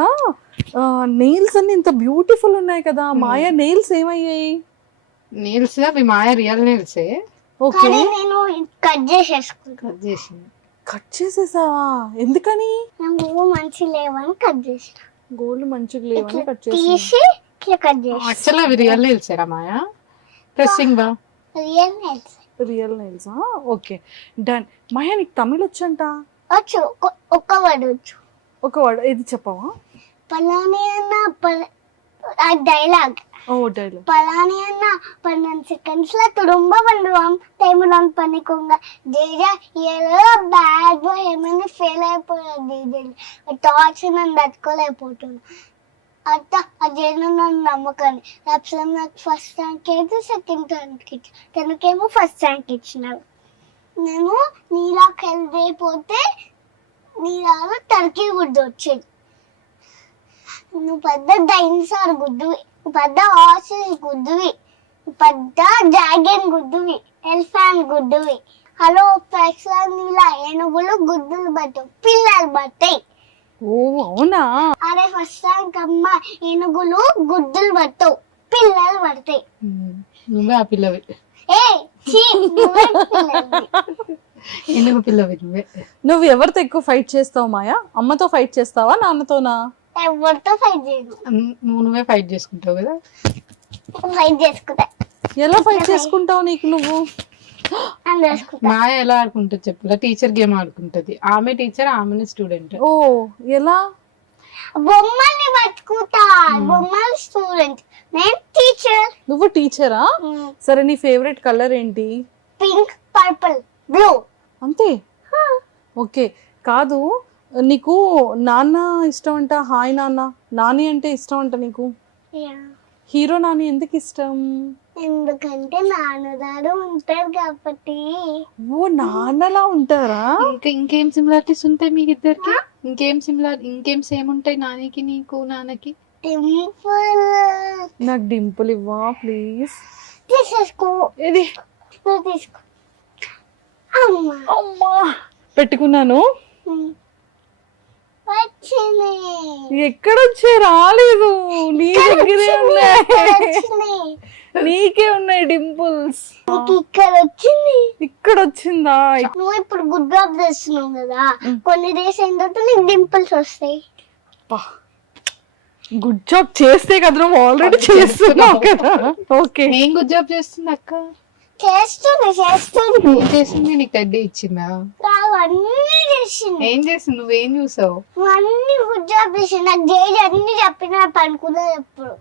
నెయిల్స్ అన్ని ఇంత బ్యూటిఫుల్ ఉన్నాయి కదా, మాయా నెయిల్స్ ఏమయ్యాయి? నెయిల్స్ అవి మాయా రియల్ నెయిల్సే. ఓకే, నేను కట్ చేసేసుకున్నా. కట్ చేసేసావా? ఎందుకని? గోల్డ్ మంచిగా లేవని కట్ చేసిన. గోల్డ్ మంచిగా లేవని కట్ తీసి ఇట్లా కట్ చేసి. యాక్చువల్లీ అవి రియల్ నెయిల్సేరా మాయా? ప్రెస్సింగ్ బా real nails. Okay, done. Maya, నీకు తమిళ్ వచ్చంట? వచ్చు, ఒక్క వర్డ్ వచ్చు. ఒక వర్డ్ ఇది చెప్పవా? పలాని అన్న ఆ డైలాగ్. ఓ, డైలాగ్. పలాని అన్న 12 seconds ல துரும்ப பண்ணுவான் டைமுடன் பண்ணிக்கோங்க. ஜெயா ஏதோ బ్యాడ్ బాయ్ ఏమైనా ఫెయిల్ అయిపోయాడు. టార్చర్ నన్ను తట్టుకోలేకపోతున్నా. అత్త అదేనో నన్ను నమ్మకాన్ని రాప్సం నాకు ఫస్ట్ ర్యాంక్ అయితే సెకండ్ ర్యాంక్ ఇచ్చి తనకేమో ఫస్ట్ ర్యాంక్ ఇచ్చినాడు. నేను నీలాకి హెల్త్ అయిపోతే నీలాగా టర్కీ గుడ్డు వచ్చేది. నువ్వు పెద్ద డైనోసార్ గుడ్డువి, పెద్ద హార్సెస్ గుడ్డువి, పెద్ద డ్రాగన్ గుడ్డువి, ఎలిఫెంట్ గుడ్డువి. హలో ఫ్రెక్స్ నీలా ఏనుగులు గుడ్డులు పట్టవు, పిల్లలు పట్టాయి. ఓ, అవునా? అరే ఫస్ట్ ర్యాంక్ అమ్మ, ఏనుగులు గుడ్డులు పట్టవు, పిల్లలు పడతాయి. నువ్వే ఆ పిల్లవి. పిల్లవి నువ్వే. నువ్వు ఎవరితో ఎక్కువ ఫైట్ చేస్తావు మాయా? అమ్మతో ఫైట్ చేస్తావా, నాన్నతోనా? ఎవరితో ఫైట్ చేయను. నువ్వే ఫైట్ చేసుకుంటావు కదా? ఫైట్ చేసుకుంటా. ఎలా ఫైట్ చేసుకుంటావు నీకు నువ్వు? అని వేసుకుంటా. మాయ ఎలా ఆడుకుంటుంది చెప్పులా? Teacher game ఆడుకుంటది. ఆమె టీచర్, ఆమె స్టూడెంట్. ఓ ఎలా? బొమ్మల్ని పట్టుకుంటా. బొమ్మలు స్టూడెంట్, నేను టీచర్. నువ్వు టీచరా? సరే నీ ఫేవరెట్ కలర్ ఏంటి? Pink, purple, blue. అంతే? ఓకే. కాదు, నీకు నాన్న ఇష్టం అంట, హాయ్ నాన్న. నాని అంటే ఇష్టం అంట నీకు. హీరో నాని ఎందుకు ఇష్టం? ఎందుకంటే నాన్నగారు ఉంటారు కాబట్టి. ఓ నాన్నలా ఉంటారా? ఇంకేం సిమిలారిటీస్ ఉంటాయి మీకు ఇద్దరికి? ఇంకేం సేమ్ ఉంటాయి నానికి నీకు నాన్నకి? డింపుల్. నాకు డింపుల్ ఇవ్వా ప్లీజ్. తీసేసుకో. ఇది నువ్వు తీసుకో. అమ్మా అమ్మా పెట్టుకున్నాను. వచ్చింది. ఎక్కడొచ్చే? రాలేదు. నీ దగ్గరే ఉన్నాయి. వచ్చినాయి. నీకే ఉన్నాయి డింపుల్స్. నీకు ఇక్కడ వచ్చింది. ఇక్కడ వచ్చిందా? నువ్వు ఇప్పుడు గుడ్ జాబ్ చేస్తున్నావు కదా, కొన్ని డేస్ అయిన తర్వాత నీకు డింపుల్స్ వస్తాయి. గుడ్ జాబ్ చేస్తే కదా, నువ్వు ఆల్రెడీ చేస్తున్నావు కదా. ఓకే. నేను గుడ్ జాబ్ చేస్తుంది అక్క. చేస్తుంది. ఏం చేసింది? నీకు టెడ్డీ ఇచ్చిందా? కాదు, అన్ని చేసింది. ఏం చేసింది? నువ్వేం చూసావు? నువ్వు అన్ని గుడ్ జాబ్ చేసింది. నాకు జేజీ అన్ని చెప్పిన పనుకున్నా ఎప్పుడు.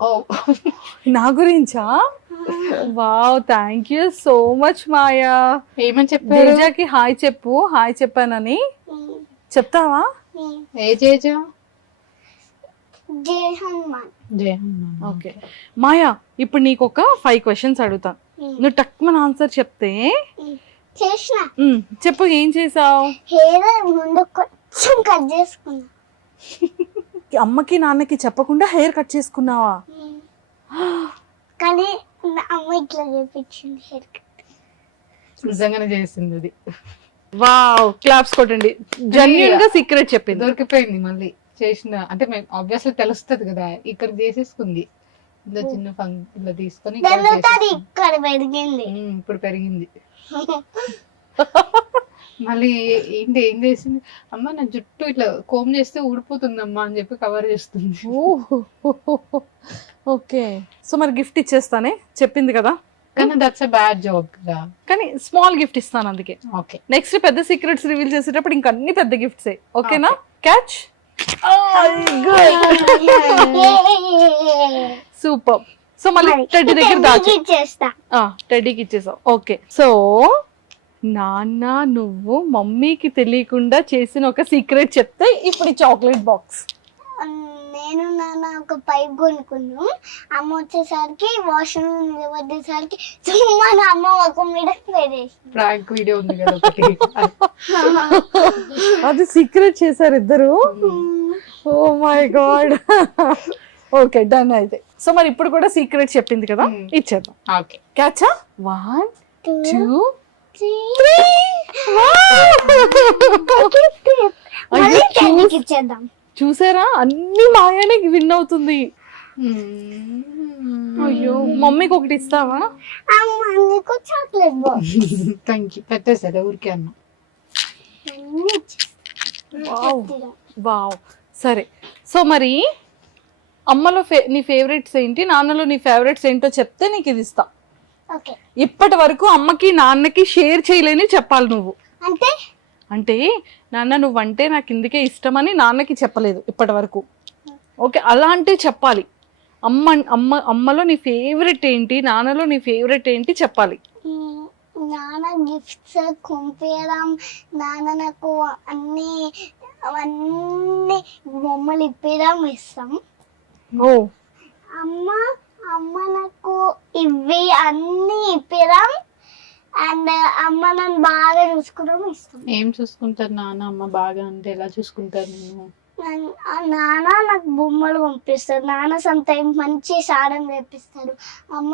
నా గురించా? Wow, thank you so much Maya. ఏమని చెప్పారు? తేజాకి హాయ్ చెప్పు. హాయ్ చెప్పానని చెప్తావా? ఏ జేజా? జై హనుమాన్. జై హనుమాన్. ఓకే మాయా, ఇప్పుడు నీకు ఒక 5 క్వశ్చన్స్ అడుగుతాను. నువ్వు టక్మన్ ఆన్సర్ చెప్తే చేసిన. చెప్పు, ఏం చేసావు? హెయిర్ ముందు కొంచెం కట్ చేసుకున్నా. అమ్మకి నాన్నకి చెప్పకుండా హెయిర్ కట్ చేసుకున్నావా? కానీ అమ్మ ఇట్లా చేపించింది హెయిర్ కట్. నిజంగానే చేసింది అది. వావ్, క్లాప్స్ కొట్టండి. జెన్యూన్ గా సీక్రెట్ చెప్పింది. దొరికిపోయింది మళ్ళీ చేసిన. అంటే మేము ఆబ్వియస్లీ తెలుస్తుంది కదా, ఇక్కడ చేసేసుకుంది. ఇంత చిన్న ఇలా తీసుకొని ఇక్కడ పెరిగింది. ఇప్పుడు పెరిగింది. మళ్ళీ ఏం చేసింది? అమ్మ నా జుట్టు ఇట్లా కోమ్ చేస్తే ఊడిపోతుందమ్మా అని చెప్పి కవర్ చేస్తుంది. ఓకే, సో మరి గిఫ్ట్ ఇచ్చేస్తానే చెప్పింది కదా. కానీ దట్స్ ఎ బ్యాడ్ జాబ్ కదా. కానీ స్మాల్ గిఫ్ట్ ఇస్తాను అందుకే. ఓకే, నెక్స్ట్ పెద్ద సీక్రెట్స్ రివీల్ చేసేటప్పుడు ఇంకా అన్ని పెద్ద గిఫ్ట్స్. ఓకేనా? క్యాచ్. సూపర్. సో మళ్ళీ టెడ్డీ దగ్గర చేస్తా. టెడ్డీకి ఇచ్చేసావు. ఓకే, సో నాన్న నువ్వు మమ్మీకి తెలియకుండా చేసిన ఒక సీక్రెట్ చెప్తే ఇప్పుడు చాక్లెట్ బాక్స్. నేను నాన్న ఒక పైప్ కొనుక్కున్నాం. అమ్మ వచ్చేసరికి వాష్రూమ్ నిలబడేసరికి సుమ్మా అమ్మ ఒక మీద పెట్టేసి ప్రాంక్ వీడియో ఉంది కదా ఒకటి. అది సీక్రెట్ చేశారు ఇద్దరు. Oh my god. Okay, done అయితే. సో మరి ఇప్పుడు కూడా సీక్రెట్ చెప్పింది కదా, ఇచ్చేద్దాం. ఓకే, క్యాచా? 1 2 3. ఇచ్చేద్దాం. చూసారా, అన్ని మాయానే విన్ అవుతుంది. అయ్యో, మమ్మీకి ఒకటి ఇస్తావా? నీకు చాక్లెట్ బాక్స్. Thank you. పెట్టేసా ఊరికే అన్నా. వావ్, సరే. సో మరి అమ్మలో నీ ఫేవరెట్స్ ఏంటి, నాన్నలో నీ ఫేవరెట్స్ ఏంటో చెప్తే నీకు ఇది ఇస్తా. ఇప్పటి వరకు అమ్మకి నాన్నకి షేర్ చేయలేని చెప్పాలి నువ్వు. అంటే నాన్న నువ్వంటే నాకు ఇందుకే ఇష్టమని నాన్నకి చెప్పలేదు ఇప్పటి వరకు. ఓకే, అలాంటివి చెప్పాలి. అమ్మలో నీ ఫేవరెట్ ఏంటి, నాన్నలో నీ ఫేవరెట్ ఏంటి చెప్పాలి. నాన్న గిఫ్ట్స్ కొంపేయడం, నాన్న నాకు అన్ని బొమ్మలు ఇప్పేయడం ఇష్టం. ఓ, అమ్మ నాకు ఇవి అన్ని ఇప్పేయడం అండ్ అమ్మ నన్ను బాగా చూసుకోవడం ఇష్టం. ఏం చూసుకుంటారు నాన్న అమ్మ బాగా? అంటే ఎలా చూసుకుంటారు? నేను నాన్న నాకు బొమ్మలు పంపిస్తారు. నాన్న సమ్ టైం మంచి సాడం చేపిస్తారు. అమ్మ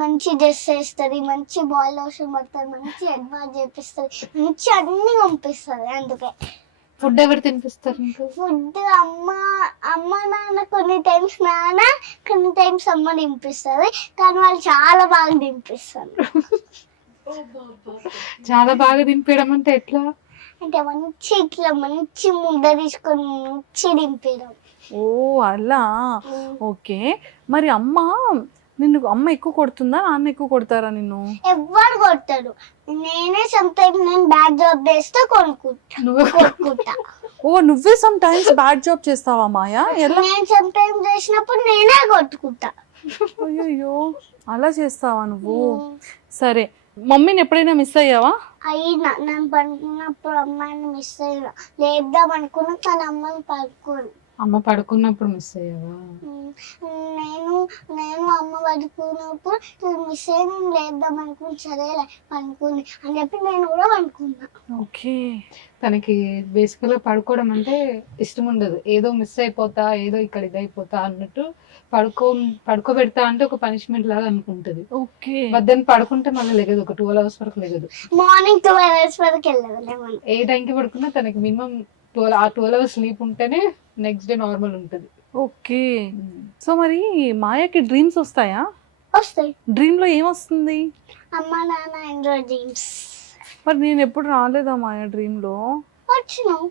మంచి డ్రెస్ వేస్తుంది, మంచి బాయ్ లోషన్ పడతారు, మంచి అడ్వాన్స్ చేపిస్తారు, మంచి అన్ని పంపిస్తుంది. అందుకే ఫుడ్ ఎవరు తినిపిస్తారు నీకు? ఫుడ్ అమ్మ నాన్న కొన్ని టైమ్స్ నాన్న, కొన్ని టైమ్స్ అమ్మ తినిపిస్తుంది. కానీ వాళ్ళు చాలా బాగా తినిపిస్తారు. చాలా బాగా తినిపించడం అంటే ఎట్లా? అంటే మంచి ఇట్లా మంచి ముద్ద తీసుకొని మంచి దింపేయడం. ఓ అలా. ఓకే, మరి అమ్మ నిన్ను అమ్మ ఎక్కువ కొడుతుందా, నాన్న ఎక్కువ కొడతారా నిన్ను? ఎవ్వరు కొడతాడు. నేనే సమ్టైమ్స్ నేను బ్యాక్ జాబ్ చేస్తే కొనుక్కుంటా. ఓ నువ్వే సమ్ టైమ్స్ బ్యాడ్ జాబ్ చేస్తావా మాయా? ఎలా? నేను సమ్టైమ్స్ చేసినప్పుడు నేనే కొట్టుకుంటా. అయ్యో అలా చేస్తావా నువ్వు? సరే మమ్మీని ఎప్పుడైనా మిస్ అయ్యావా? అయినా నేను పడుకున్నప్పుడు అమ్మాయిని మిస్ అయినా, లేపుదాం అనుకున్నా కానీ అమ్మని పడుకోను. అమ్మ పడుకున్నప్పుడు మిస్ అయ్యావా? నేను అమ్మ పడుకున్నప్పుడు మిస్ అయ్యి నేను లేద్దాం అనుకుని సరేలే పనుకుని అని చెప్పి నేను కూడా పనుకున్నా. ఓకే. తనకి బేసికల్ గా పడుకోవడం అంటే ఇష్టం ఉండదు. ఏదో మిస్ అయిపోతా, ఏదో ఇక్కడ ఇదైపోతా అన్నట్టు పడుకోబెడతా అంటే ఒక పనిష్మెంట్ లాగా అనుకుంటది. ఓకే. మధ్యాహ్నం పడుకుంటే మళ్ళీ లెగదు, ఒక 12 hours వరకు లెగదు. మార్నింగ్ 12 hours వరకు వెళ్ళదు. ఏ టైంకి పడుకున్నా తనకి మినిమం 12 hours స్లీప్ ఉంటేనే నెక్స్ట్ డే నార్మల్ ఉంటది. ఓకే. సో మరి మాయకి డ్రీమ్స్ వస్తాయా? వస్తాయి. డ్రీమ్ లో ఏమొస్తుంది? అమ్మ నాన్న ఎంజాయ్ డ్రీమ్స్. మరి నేను ఎప్పుడు రాలేదా మాయా డ్రీమ్ లో? వచ్చినావు.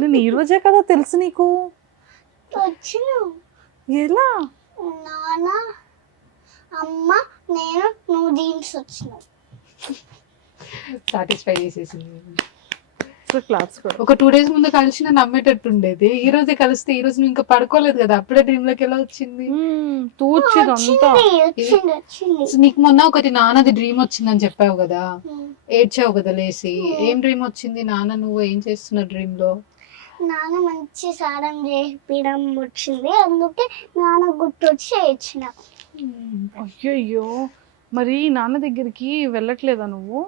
నేను ఈ రోజే కదా తెలుసు నీకు. వచ్చినావు. ఎలా? నాన్న అమ్మ నేను నువ్వు డ్రీమ్స్ వచ్చినావు. సాటిస్ఫై చేసేసింది. సో క్లాస్ కూడా ఒక 2 days ముందు కలిసిన నమ్మేటట్టు ఉండేది. ఈ రోజే కలిస్తే ఈ రోజు నువ్వు ఇంకా పడుకోలేదు కదా, అప్పుడే డ్రీమ్ లోకి ఎలా వచ్చింది? తూచిదంతా. వచ్చింది. నీకు మొన్న ఒకటి నాన్నది డ్రీమ్ వచ్చిందని చెప్పావు కదా, ఏడ్చావు కదా లేసి. ఏం డ్రీమ్ వచ్చింది? నాన్న నువ్వు ఏం చేస్తున్నావు డ్రీమ్ లో? నాన్న మంచి సారం చేపించడం వచ్చింది, అందుకే నాన్న గుర్తొచ్చి ఏడ్చిన. అయ్యో మరి నాన్న దగ్గరికి వెళ్ళట్లేదా నువ్వు?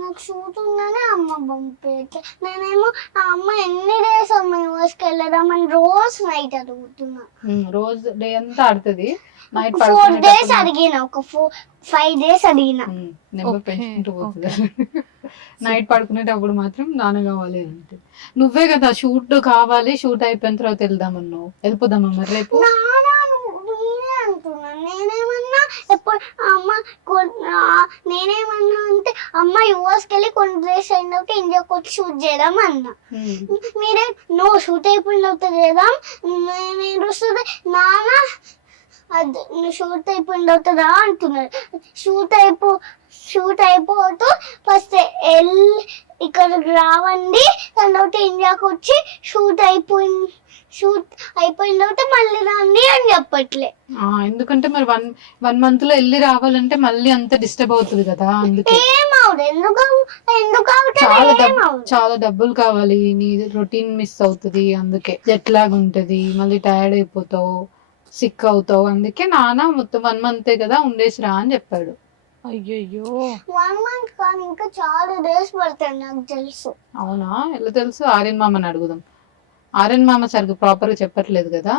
నాకు షూట్ ఉందనే అమ్మ పంపించే. నేనేమో ఆ అమ్మ ఎన్ని డేస్ అమ్మ యూఎస్కి వెళ్ళదామని రోజు నైట్ అడుగుతున్నా. రోజు డే అంతా ఆడుతుంది. నైట్ 4 days అడిగిన, ఒక 5 days అడిగిన. నెంబర్ పెంచుకుంటూ పోతుంది. నైట్ పడుకునేటప్పుడు మాత్రం నాన్న కావాలి అంటే. నువ్వే కదా షూట్ కావాలి, షూట్ అయిపోయిన తర్వాత వెళ్దామన్నావు. వెళ్ళిపోదామా మరి రేపు? నేనే అంటున్నా. నేనేమన్నా ఎప్పుడు అమ్మ నేనేమన్నా అంటే అమ్మ యూఎస్కి వెళ్ళి కొన్ని డేస్ అయిన తర్వాత ఇండియాకి వచ్చి షూట్ చేద్దాం అన్నా. మీరే నువ్వు షూట్ అయిపోయిన తర్వాత చేద్దాం నేను వస్తుంది నాన్న. అది నువ్వు షూట్ అయిపోయిన తర్వాత రా అంటున్నారు. షూట్ అయిపోతూ ఫస్ట్ ఇక్కడికి రావండి, దాని తర్వాత ఇండియాకి వచ్చి షూట్ అయిపోయిన తర్వాత మళ్ళీ రండి అని చెప్పట్లే. ఎందుకంటే మరి 1 month లో వెళ్ళి రావాలంటే మళ్ళీ అంత డిస్టర్బ్ అవుతుంది కదా, అందుకే. చాలా డబ్బులు కావాలి, నీ రొటీన్ మిస్ అవుతుంది, అందుకే జెట్ లాగ్ ఉంటది, మళ్ళీ టైర్డ్ అయిపోతావు, సిక్ అవుతావు. అందుకే నాన్న మొత్తం 1 month కదా ఉండేసి రా అని చెప్పాడు. అయ్యయ్యో 1 month కానీ ఇంకా చాలా డేస్ పడతాయి నాకు తెలుసు. అవునా? ఎలా తెలుసు? ఆర్యన్ మామని అడుగుదాం. ఆర్యన్ మామ సరిగ్గా ప్రాపర్ గా చెప్పట్లేదు కదా.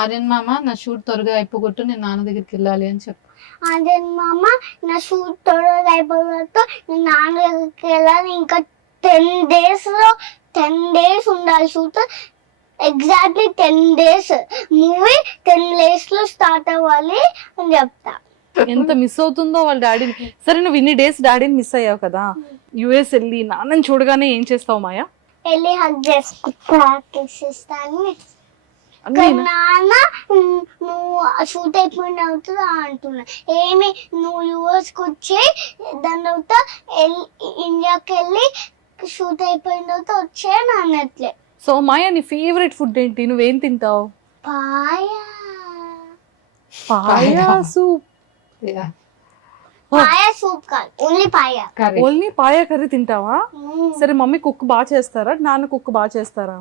ఆర్యన్ మామ నా షూట్ త్వరగా అయిపోగొట్టు, నేను నాన్న దగ్గరికి వెళ్ళాలి అని చెప్పు. ఆర్యన్ మామ నా షూట్ త్వరగా అయిపోగొట్టు, నేను నాన్న దగ్గరికి వెళ్ళాలి. ఇంకా 10 days ఉండాలి shoot. Exactly 10 days. Movie 10 days లో స్టార్ట్ అవ్వాలి అని చెప్తా. ఎంత మిస్ అవుతుందో వాళ్ళ డాడీని. సరే నువ్వు ఇన్ని డేస్ డాడీని మిస్ అయ్యావు కదా, యుఎస్ వెళ్ళి నాన్నని చూడగానే ఏం చేస్తావు మాయా? వెళ్ళి హగ్ చేసుకుంటాను. నాన్న నువ్వు షూట్ అయిపోయిన అవుతుందా అంటున్నా. ఏమి నువ్వు యూఎస్కి వచ్చి దాని తర్వాత ఇండియాకి వెళ్ళి షూట్ అయిపోయిన తర్వాత వచ్చే అన్నట్లే. సో మాయా నీ ఫేవరెట్ ఫుడ్ ఏంటి? నువ్వేం తింటావు? పాయా సూప్. పాయా సూప్ కాదు, only paya. Only paya curry తింటావా? సరే మమ్మీ కుక్ బాగా చేస్తారా, నాన్న కుక్ బాగా చేస్తారా?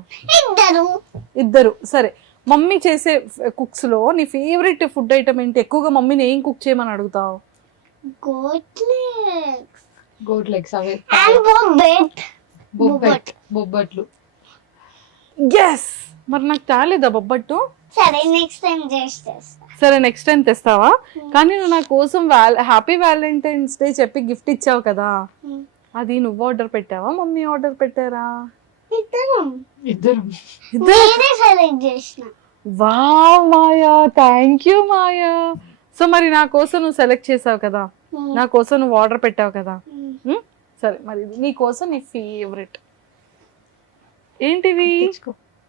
ఇద్దరు. సరే మమ్మీ చేసే కుక్స్ లో నీ ఫేవరెట్ ఫుడ్ ఐటమ్ ఏంటి? ఎక్కువగా మమ్మీని ఏం కుక్ చేయమని అడుగుతావు? గోట్ లెగ్స్ అవే. బొబ్బట్లు. ఎస్. మరి నాకు తాలేదా బొబ్బట్టు? సరే నెక్స్ట్ టైం చేస్తా. సరే నెక్స్ట్ టైం తెస్తావా? కానీ నువ్వు నా కోసం హ్యాపీ వ్యాలంటైన్స్ డే చెప్పి గిఫ్ట్ ఇచ్చావు కదా, అది నువ్వు ఆర్డర్ పెట్టావా మమ్మీ ఆర్డర్ పెట్టారా? ఇద్దరు. సెలెక్ట్ చేసిన. Wow Maya, thank you Maya. So మరి నా కోసం నువ్వు సెలెక్ట్ చేసావు కదా, నా కోసం నువ్వు ఆర్డర్ పెట్టావు కదా. సరే మరి నీ కోసం నీ ఫేవరెట్ ఏంటివి?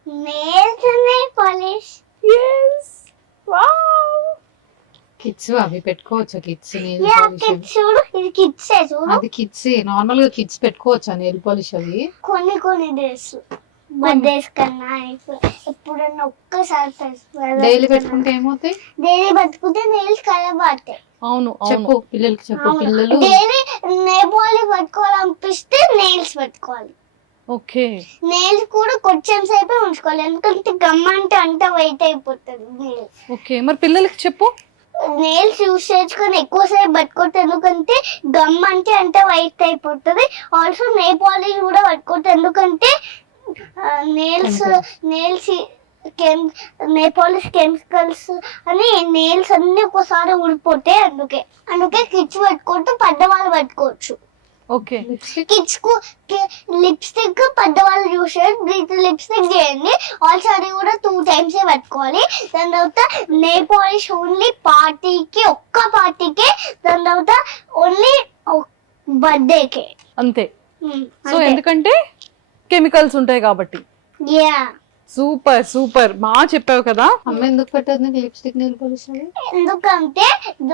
Nails nail polish. yes wow kids అవి పెట్టుకోవచ్చా? Kids nail yeah polish kids చూడు, ఇది కిడ్స్ చూడు. అది కిడ్స్ నార్మల్ గా కిడ్స్ పెట్టుకోవచ్చా నెయిల్ పాలిష్ అవి? కొన్ని డ్రెస్ బర్త్డేస్ కన్నా ఎప్పుడన్నా ఒక్కసారి డైలీ పెట్టుకుంటే ఏమవుతాయి? డైలీ బతుకుతే నెయిల్స్ ఖరాబ్ అవుతాయి. అవును చెప్పు పిల్లలకి చెప్పు. పిల్లలు డైలీ నెయిల్ పాలిష్ పట్టుకోవాలనిపిస్తే నెయిల్స్ పెట్టుకోవాలి. ఓకే నెయిల్స్ కూడా కొంచెం సేపే ఉంచుకోవాలి, ఎందుకంటే గమ్ అంటే అంతా వెయిట్ అయిపోతుంది నెయిల్స్. ఓకే మరి పిల్లలకి చెప్పు. నెయిల్స్ యూస్ చేసుకొని ఎక్కువసేపు పట్టుకోవద్దు, ఎందుకంటే గమ్ అంటే అంత వైట్ అయిపోతుంది. ఆల్సో నెయిల్ పాలిష్ కూడా పట్టుకోవద్దు, ఎందుకంటే నెయిల్స్ నెయిల్ పాలిష్ కెమికల్స్ అని నెయిల్స్ అన్ని ఒకసారి ఊడిపోతాయి. అందుకే కిడ్స్ పట్టుకోవద్దు, పెద్దవాళ్ళు పట్టుకోవచ్చు. ఓకే కిడ్స్ కు లిప్స్టిక్ పెద్దవాళ్ళు యూస్ చేయండి, లిప్స్టిక్ చేయండి. ఆల్సో అది కూడా 2 times పట్టుకోవాలి. దాని తర్వాత నెయిల్ పాలిష్ ఓన్లీ పార్టీకి, ఒక్క పార్టీకే. దాని తర్వాత ఓన్లీ బర్త్డేకే అంతే. సో ఎందుకంటే కెమికల్స్ ఉంటాయి కాబట్టి. యా సూపర్ సూపర్ బాగా చెప్పావు కదా. అమ్మ ఎందుకు పెట్టదు లిప్స్టిక్ నెయిల్ పాలిష్? ఎందుకంటే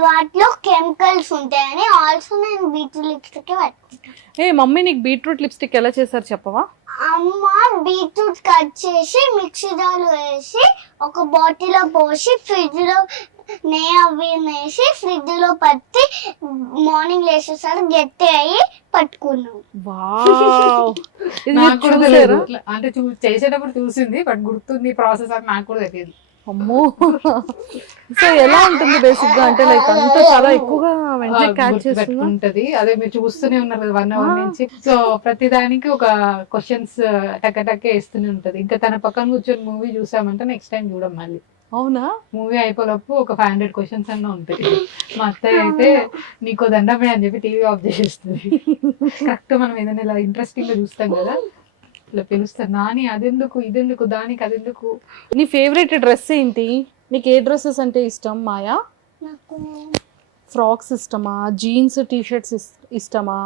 వాటిలో కెమికల్స్ ఉంటాయని. ఆల్సో నేను బీట్రూట్ లిప్స్టిక్ పట్టుకుంటాను. మమ్మీ నీకు బీట్రూట్ లిప్స్టిక్ ఎలా చేశారు చెప్పవా? అమ్మ బీట్రూట్ కట్ చేసి మిక్సీ జార్లో వేసి ఒక బాటిల్లో పోసి ఫ్రిడ్జ్ లో అవి వేసి ఫ్రిడ్జ్ లో పట్టి మార్నింగ్ లేచేసరికి గట్టి అయ్యి పట్టుకున్నాం. వావ్ ఇది నాకు కూడా చూసారా? తెలియదు. అంటే చేసేటప్పుడు చూసింది, బట్ గుర్తుంది ప్రాసెస్ అని నాకు కూడా తెలియదు. అమ్మో సో ఎలా ఉంటుంది బేసిక్ గా అంటే లైక్ అంతా చాలా ఎక్కువగా వెంటనే క్యాచ్ చేస్తుందా? ఉంటది. అదే మీరు చూస్తూనే ఉన్నారు కదా 1 hour నుంచి. సో ప్రతి దానికి ఒక క్వశ్చన్స్ టక్క వేస్తూనే ఉంటది. ఇంకా తన పక్కన కూర్చొని మూవీ చూసామంటే నెక్స్ట్ టైం చూడం మళ్ళీ. అవునా? మూవీ అయిపోలోపు ఒక 500 క్వశ్చన్స్ అన్న ఉంటాయి. మా అత్తయ్య అయితే నీకో దండమే అని చెప్పి టీవీ ఆఫ్ చేసేస్తుంది. కరెక్ట్ మనం ఏదైనా ఇలా ఇంట్రెస్టింగ్ గా చూస్తాం కదా, ఇలా పిలుస్తారు, నాని అదెందుకు ఇదెందుకు దానికి అదెందుకు. నీ ఫేవరెట్ డ్రెస్ ఏంటి? నీకు ఏ డ్రెస్సెస్ అంటే ఇష్టం మాయా? నాకు ఫ్రాక్స్ ఇష్టమా, జీన్స్ టీషర్ట్స్ ఇష్టమా,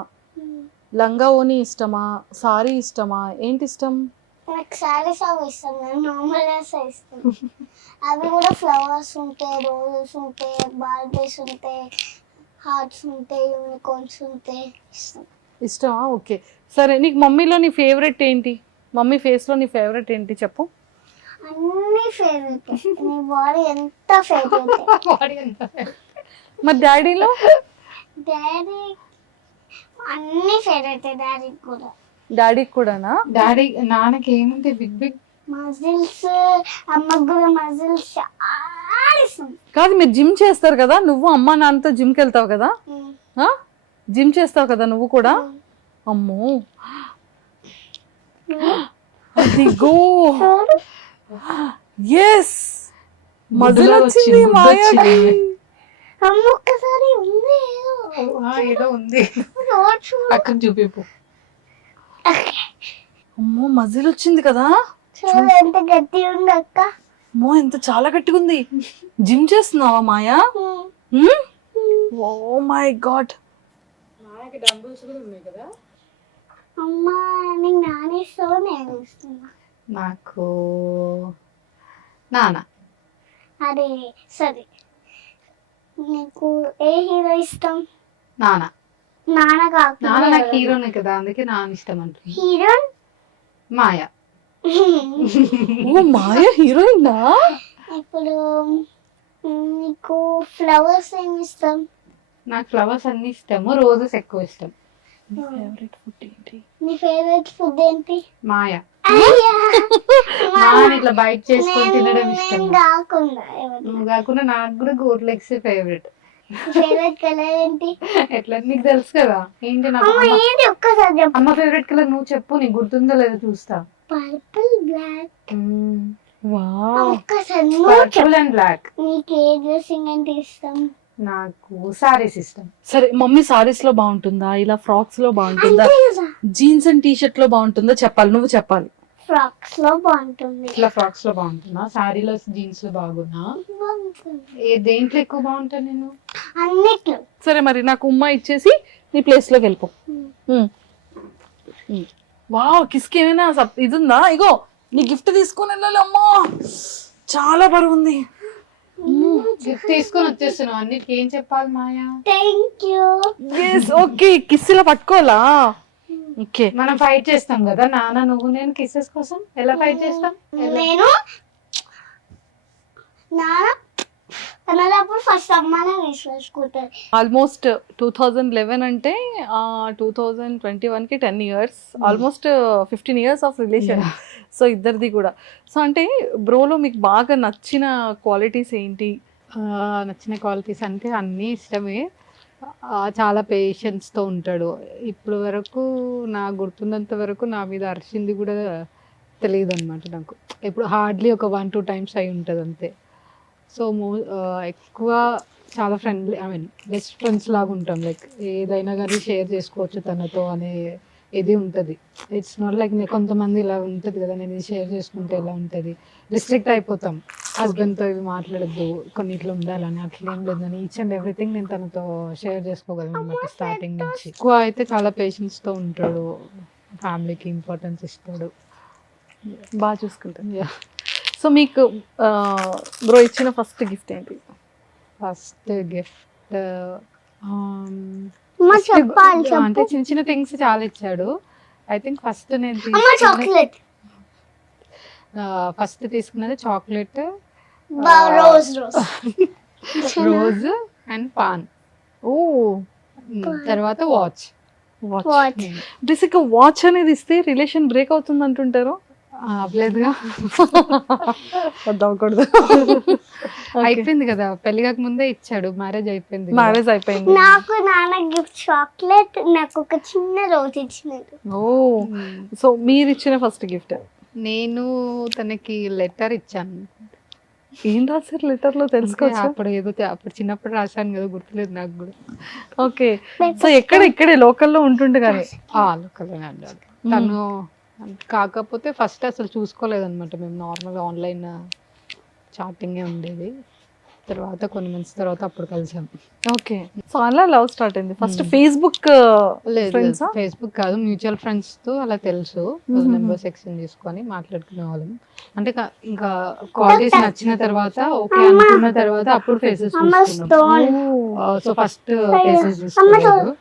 లంగా ఓని ఇష్టమా, సారీ ఇష్టమా, ఏంటి ఇష్టం? నాకు సారీస్ అవి ఇష్టం, నార్మల్ ఇష్టం. అవి కూడా ఫ్లవర్స్ ఉంటాయి, రోజెస్ ఉంటాయి, బర్త్డేస్ ఉంటాయి, హార్ట్స్ ఉంటాయి, యూనికార్న్స్ ఉంటాయి, ఇష్టం. ఇష్టమా? ఓకే సరే. నీకు మమ్మీలో నీ ఫేవరెట్ ఏంటి? మమ్మీ ఫేస్ లో నీ ఫేవరెట్ ఏంటి చెప్పు. అన్ని ఫేవరెట్. నీ బాడీ ఎంత ఫేవరెట్. మరి డాడీలో? డాడీ అన్ని ఫేవరెట్. డాడీకి కూడా. డాడీకి కూడానా? డాడీ నాన్నకి ఏముంటాయి బిగ్ బిగ్ మజిల్స్. అమ్మకు కూడా మజిల్స్ చాలా ఇష్టం. కాదు మీరు జిమ్ చేస్తారు కదా, నువ్వు అమ్మ నాన్నతో జిమ్కి వెళ్తావు కదా, జిమ్ చేస్తావు కదా నువ్వు కూడా? అమ్మో అదిగో ఎస్ మజిల్ వచ్చింది మాయాకి. అమ్మ ఒక్కసారి ఉంది ఏదో ఉంది చూడు. అక్కడ చూపిపు. అమ్మో మజిల్ వచ్చింది కదా, చూడు ఎంత గట్టి ఉంది అక్క. అమ్మో ఎంత చాలా గట్టిగా ఉంది. జిమ్ చేస్తున్నావా మాయా? ఓ మై గాడ్. అమ్మ నీకు నానేస్తావా నేను ఇస్తున్నా? నాకు నాన్న. అరే సరే, నీకు ఏ హీరో ఇష్టం? నాన్న. నాన్న కాకుండా నాన్న నాకు హీరోనే కదా, అందుకే నాన్న ఇష్టం అంటుంది. హీరో మాయా. ఓ మాయా హీరోయినా? ఇప్పుడు నీకు ఫ్లవర్స్ ఏమి ఇష్టం? నాకు ఫ్లవర్స్ అన్ని ఇష్టము, రోజెస్ ఎక్కువ ఇష్టం. ఫేవరెట్ ఫుడ్ ఏంటి? నీ ఫేవరెట్ ఫుడ్ ఏంటి? మాయా. అయ్యా, నాన్న ఇట్లా బయట చేసుకొని తినడం నేను ఇష్టం. కాకుండా ఎవరు? నువ్వు కాకుండా నాకు కూడా goat legs favourite. Favourite colour ఏంటి? ఎట్లా నీకు తెలుసు కదా ఏంటి నాకు. అమ్మ ఏంటి ఒక్కసారి చెప్పు. అమ్మ ఫేవరెట్ కలర్ నువ్వు చెప్పు, నీకు గుర్తుందో లేదో చూస్తా. Purple black. వావ్ ఒక్కసారి నువ్వు చెప్పు. Purple and black. నీకు ఏ డ్రెస్సింగ్ అంటే ఇష్టం? నాకు సారీస్ ఇష్టం. సరే మమ్మీ సారీస్ లో బాగుంటుందా, ఇలా ఫ్రాక్స్ లో బాగుంటుందా, జీన్స్ అండ్ టీ షర్ట్ లో బాగుంటుందా చెప్పాలి, నువ్వు చెప్పాలి. ఫ్రాక్స్ లో బాగుంటుంది. ఇట్లా ఫ్రాక్స్ లో బాగుంటున్నా, సారీలో జీన్స్ లో బాగున్నా, దేంట్లో ఎక్కువ బాగుంటా నేను? అన్నిట్లో. సరే మరి నాకు ఉమ్మ ఇచ్చేసి నీ ప్లేస్ లోకి వెళ్ళిపో. వావ్ కిస్కి ఏమైనా ఇది ఉందా? ఇగో నీ గిఫ్ట్ తీసుకొని వెళ్ళాలి అమ్మా, చాలా బరువు ఉంది. గిఫ్ట్ తీసుకొని వచ్చేస్తున్నావు, అన్నిటికి ఏం చెప్పాలి మాయా? Thank you. ఓకే, కిస్సులో పట్టుకోవాలా? ఓకే, మనం ఫైట్ చేస్తాం కదా నాన్న నువ్వు నేను కిసెస్ కోసం. ఎలా ఫైట్ చేస్తాం? నేను అన్నప్పుడు ఫస్ట్ అమ్మనే తీసుకుంటారు. ఆల్మోస్ట్ 2011 అంటే 2021 కి 10 years, almost 15 years of relation. So ఇద్దరిది కూడా. సో అంటే బ్రోలో మీకు బాగా నచ్చిన క్వాలిటీస్ ఏంటి? నచ్చిన క్వాలిటీస్ అంటే అన్నీ ఇష్టమే. చాలా పేషెన్స్తో ఉంటాడు. ఇప్పుడు వరకు నాకు గుర్తున్నంత వరకు నా మీద అరిచింది కూడా తెలియదు అనమాట నాకు. ఇప్పుడు హార్డ్లీ ఒక 1-2 times అయి ఉంటుంది అంతే. సో ఎక్కువ చాలా friendly, I mean best friends లాగా ఉంటాం. లైక్ ఏదైనా కానీ షేర్ చేసుకోవచ్చు తనతో అనే ఇది ఉంటుంది. ఇట్స్ నాట్ లైక్ కొంతమంది ఇలా ఉంటుంది కదా, నేను ఇది షేర్ చేసుకుంటే ఎలా ఉంటుంది, రిస్ట్రిక్ట్ అయిపోతాం హస్బెండ్తో ఇవి మాట్లాడద్దు కొన్నిట్లో ఉండాలని. అట్లా ఏం లేదని ఈచ్ అండ్ ఎవ్రీథింగ్ నేను తనతో షేర్ చేసుకోగలను అనమాట స్టార్టింగ్ నుంచి. ఎక్కువ అయితే చాలా పేషెన్స్తో ఉంటాడు, ఫ్యామిలీకి ఇంపార్టెన్స్ ఇస్తాడు, బాగా చూసుకుంటాను. సో మీకు బ్రో ఇచ్చిన ఫస్ట్ గిఫ్ట్ ఏంటి? ఫస్ట్ గిఫ్ట్ చెప్పాలి అంటే చిన్న చిన్న థింగ్స్ చాలా ఇచ్చాడు. ఐ థింక్ ఫస్ట్ నేను చాక్లెట్, ఫస్ట్ తీసుకున్నది chocolate, rose rose and paan. ఓ, తర్వాత వాచ్. వాచ్. బేసిక్గా వాచ్ అనేది ఇస్తే రిలేషన్ బ్రేక్ అవుతుంది అంటుంటారు. అవ్వలేదుగా, అవ్వకూడదు. అయిపోయింది కదా, పెళ్లి కాక ముందే ఇచ్చాడు, మ్యారేజ్ అయిపోయింది. మ్యారేజ్ అయిపోయింది. నాకు నాన్న గిఫ్ట్ చాక్లెట్, నాకు ఒక చిన్న రోజ్ ఇచ్చినాడు. ఓ, సో మీరు ఇచ్చిన ఫస్ట్ గిఫ్ట్? నేను తనకి లెటర్ ఇచ్చాను. ఏం రాశారు లెటర్ లో తెలుసుకోవచ్చు? అప్పుడు ఏదో అప్పుడు చిన్నప్పుడు రాశాను కదా, గుర్తులేదు నాకు కూడా. ఓకే, సో ఇక్కడే లోకల్లో ఉంటుండే కానీ లోకల్లోనే అన్నాడు తను. కాకపోతే ఫస్ట్ అసలు చూసుకోలేదన్నమాట, మేము నార్మల్గా ఆన్లైన్ చాటింగే ఉండేది. తర్వాత కొన్ని మంత్స్ తర్వాత అప్పుడు కలిసాం. ఓకే, సో అలా లవ్ స్టార్ట్ అయింది. ఫస్ట్ ఫేస్బుక్ లేదు, ఫేస్బుక్ కాదు, మ్యూచువల్ ఫ్రెండ్స్ తో అలా తెలుసు, నెంబర్స్ ఎక్స్చేంజ్ చేసుకొని మాట్లాడుకునే వాళ్ళం. అంటే ఇంకా క్వాలిటీస్ నచ్చిన తర్వాత ఓకే అనుకున్న తర్వాత అప్పుడు ఫేసెస్ చూసుకున్నాం. సో ఫస్ట్ ఫేసెస్ చూసుకోలేదు.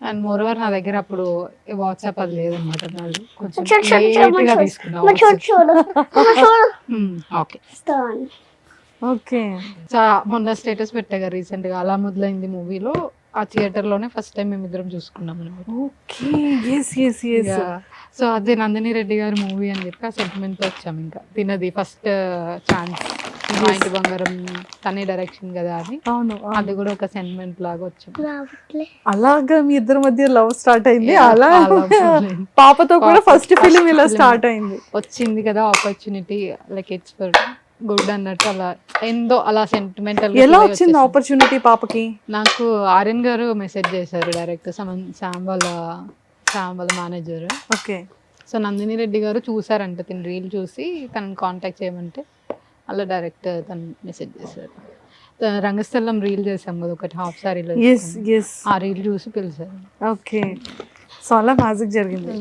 అండ్ మోర్ ఓవర్ నా దగ్గర అప్పుడు వాట్సాప్ అది లేదన్నమాట, నాది కొంచెం లేట్గా తీసుకున్నా. Okay, okay. మొన్న స్టేటస్ పెట్టాగా రీసెంట్ గా అలా మొదలైంది మూవీలో, ఆ థియేటర్ లోనే ఫస్ట్ టైం మేము ఇద్దరం చూసుకున్నాం అనమాట. Okay, yes yes yes. So అదే నందిని రెడ్డి గారి మూవీ అని చెప్పి ఆ సెంటిమెంట్ తో వచ్చాం. ఇంకా తినది ఫస్ట్ ఛాన్స్, మా ఇంటి బంగారం తనే డైరెక్షన్ కదా అని. అవును, అది కూడా ఒక సెంటిమెంట్ లాగా వచ్చాం. అలాగా మీ ఇద్దరి మధ్య లవ్ స్టార్ట్ అయింది. అలా పాపతో కూడా ఫస్ట్ ఫిలిం ఇలా స్టార్ట్ అయింది. వచ్చింది కదా opportunity, like it's for good అన్నట్టు అలా ఏందో అలా సెంటిమెంటల్. ఎలా వచ్చింది ఆపర్చునిటీ పాపకి? నాకు ఆర్యన్ గారు మెసేజ్ చేశారు డైరెక్ట్, శామ్ వాళ్ళ manager. Okay, so Nandini Reddy గారు చూసారంట, తిని రీల్ చూసి తనని కాంటాక్ట్ చేయమంటే అలా డైరెక్ట్ తను మెసేజ్ చేశారు. రంగస్థలం రీల్ చేసాం కదా ఒకటి, హాఫ్ సారీలో, ఆ రీల్ చూసి పిలిచారు. ఓకే, సో అలా మ్యాజిక్ జరిగింది.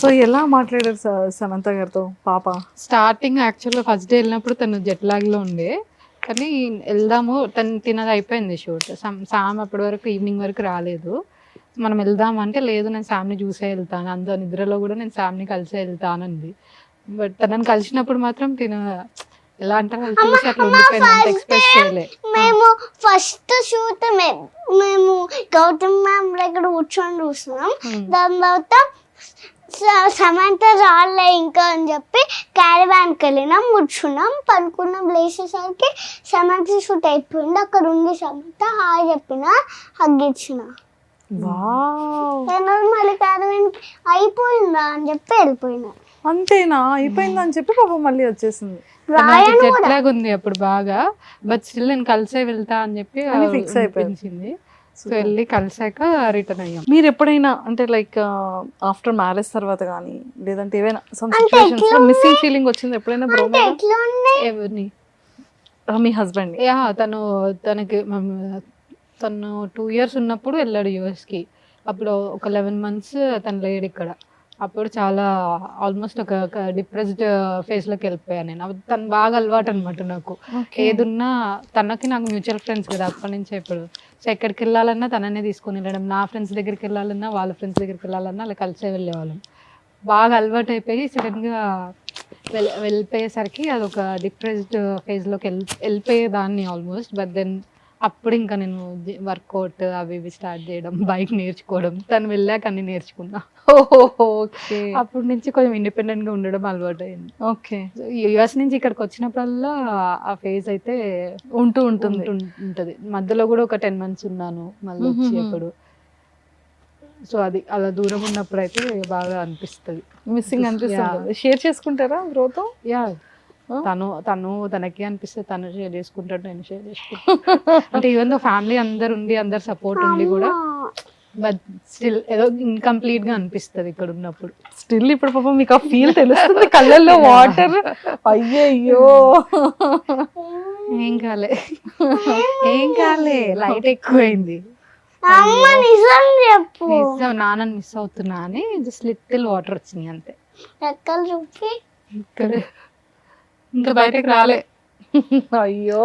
సో ఎలా మాట్లాడారు సమంత గారితో పాప? స్టార్టింగ్ యాక్చువల్గా ఫస్ట్ డే వెళ్ళినప్పుడు తను జెట్ లాగ్లో ఉండే, కానీ వెళ్దాము తినది అయిపోయింది షూట్. సామ్ అప్పటి వరకు ఈవినింగ్ వరకు రాలేదు. మనం వెళ్దాం అంటే లేదు నేను శామ్ని చూసే వెళ్తాను, అందరూ నిద్రలో కూడా నేను శామ్ని కలిసే వెళ్తానంది. బట్ తనని కలిసినప్పుడు మాత్రం తిన ఎలా అంటారు చూసి అట్లా ఉండిపోయింది, అంత ఎక్స్ప్రెస్ చేయలే. మేము ఫస్ట్ షూట్ మేము గౌతమ్ మ్యామ్ దగ్గర కూర్చొని చూస్తున్నాం. దాని తర్వాత సమంత రాలే ఇంకా అని చెప్పి క్యారవాన్కి వెళ్ళినాం, కూర్చున్నాం, పనుకున్నాం. లేచేసరికి సమంత షూట్ అయిపోయింది. అక్కడ ఉంది సమంత, హాయ్ చెప్పిన, హగ్ ఇచ్చిన. మళ్ళీ క్యారవాన్ అయిపోయిందా అని చెప్పి వెళ్ళిపోయినా. అంతేనా? అయిపోయిందా అని చెప్పి పాప మళ్ళీ వచ్చేసింది. జెట్ లాగ్ ఉంది అప్పుడు బాగా, బట్ స్టిల్ నేను కలిసే వెళ్తా అని చెప్పి ఫిక్స్ అయిపోయింది. సో వెళ్ళి కలిసాక రిటర్న్ అయ్యాం. మీరు ఎప్పుడైనా అంటే లైక్ ఆఫ్టర్ మ్యారేజ్ తర్వాత కానీ లేదంటే ఏమైనా సమ్ సిచువేషన్స్ లో మిస్సింగ్ ఫీలింగ్ వచ్చింది ఎప్పుడైనా బ్రో మీద? ఎవరిని? మీ హస్బెండ్? యా, తను 2 years ఉన్నప్పుడు వెళ్ళాడు యూఎస్కి. అప్పుడు ఒక 11 months తను లేడు ఇక్కడ. అప్పుడు చాలా ఆల్మోస్ట్ ఒక డిప్రెస్డ్ ఫేజ్లోకి వెళ్ళిపోయాను నేను. తను బాగా అలవాటు అనమాట నాకు. ఏదున్నా తనకి నాకు మ్యూచువల్ ఫ్రెండ్స్ కదా అప్పటి నుంచే. ఇప్పుడు సో ఎక్కడికి వెళ్ళాలన్నా తననే తీసుకొని వెళ్ళడం, నా ఫ్రెండ్స్ దగ్గరికి వెళ్ళాలన్నా వాళ్ళ ఫ్రెండ్స్ దగ్గరికి వెళ్ళాలన్నా అలా కలిసే వెళ్ళేవాళ్ళం. బాగా అలవాటు అయిపోయి సడన్గా వెళ్ళిపోయేసరికి అదొక డిప్రెస్డ్ ఫేజ్లోకి వెళ్ళిపోయేదాన్ని ఆల్మోస్ట్. బట్ దెన్ అప్పుడు ఇంకా నేను వర్కౌట్ అవి ఇవి స్టార్ట్ చేయడం, బైక్ నేర్చుకోవడం, తను వెళ్ళాక అన్ని నేర్చుకున్నా. ఓకే. అప్పటి నుంచి కొంచెం ఇండిపెండెంట్గా ఉండడం అలవాటు అయింది. ఓకే. యుఎస్ నుంచి ఇక్కడికి వచ్చినప్పుడల్లా ఆ ఫేజ్ అయితే ఉంటుంది. మధ్యలో కూడా ఒక 10 months ఉన్నాను మళ్ళీ వచ్చి అప్పుడు. సో అది అలా దూరం ఉన్నప్పుడు అయితే బాగా అనిపిస్తుంది, మిస్సింగ్ అనిపిస్తుంది. షేర్ చేసుకుంటారా బ్రోతో? యా, తనకి అనిపిస్తే తను షేర్ చేసుకుంటాడు, నేను షేర్ చేసుకుంటాను. అంటే ఈవెన్ దో ఫ్యామిలీ అందరు సపోర్ట్ ఉండి కూడా బట్ స్టిల్ ఏదో ఇన్కంప్లీట్ గా అనిపిస్తుంది ఇక్కడ ఉన్నప్పుడు. స్టిల్ ఇప్పుడు పాపం మీకు ఆ ఫీల్ తెలుస్తుంది కళ్ళల్లో వాటర్. అయ్యయ్యో, ఏం కాలే లైట్ ఎక్కువైంది. నాన్న మిస్ అవుతున్నా అని జస్ట్ లిటిల్ వాటర్ వచ్చినాయి అంతే. ఎక్కలు చూపి ఇక్కడ ఇంకా బయటకు రాలే. అయ్యో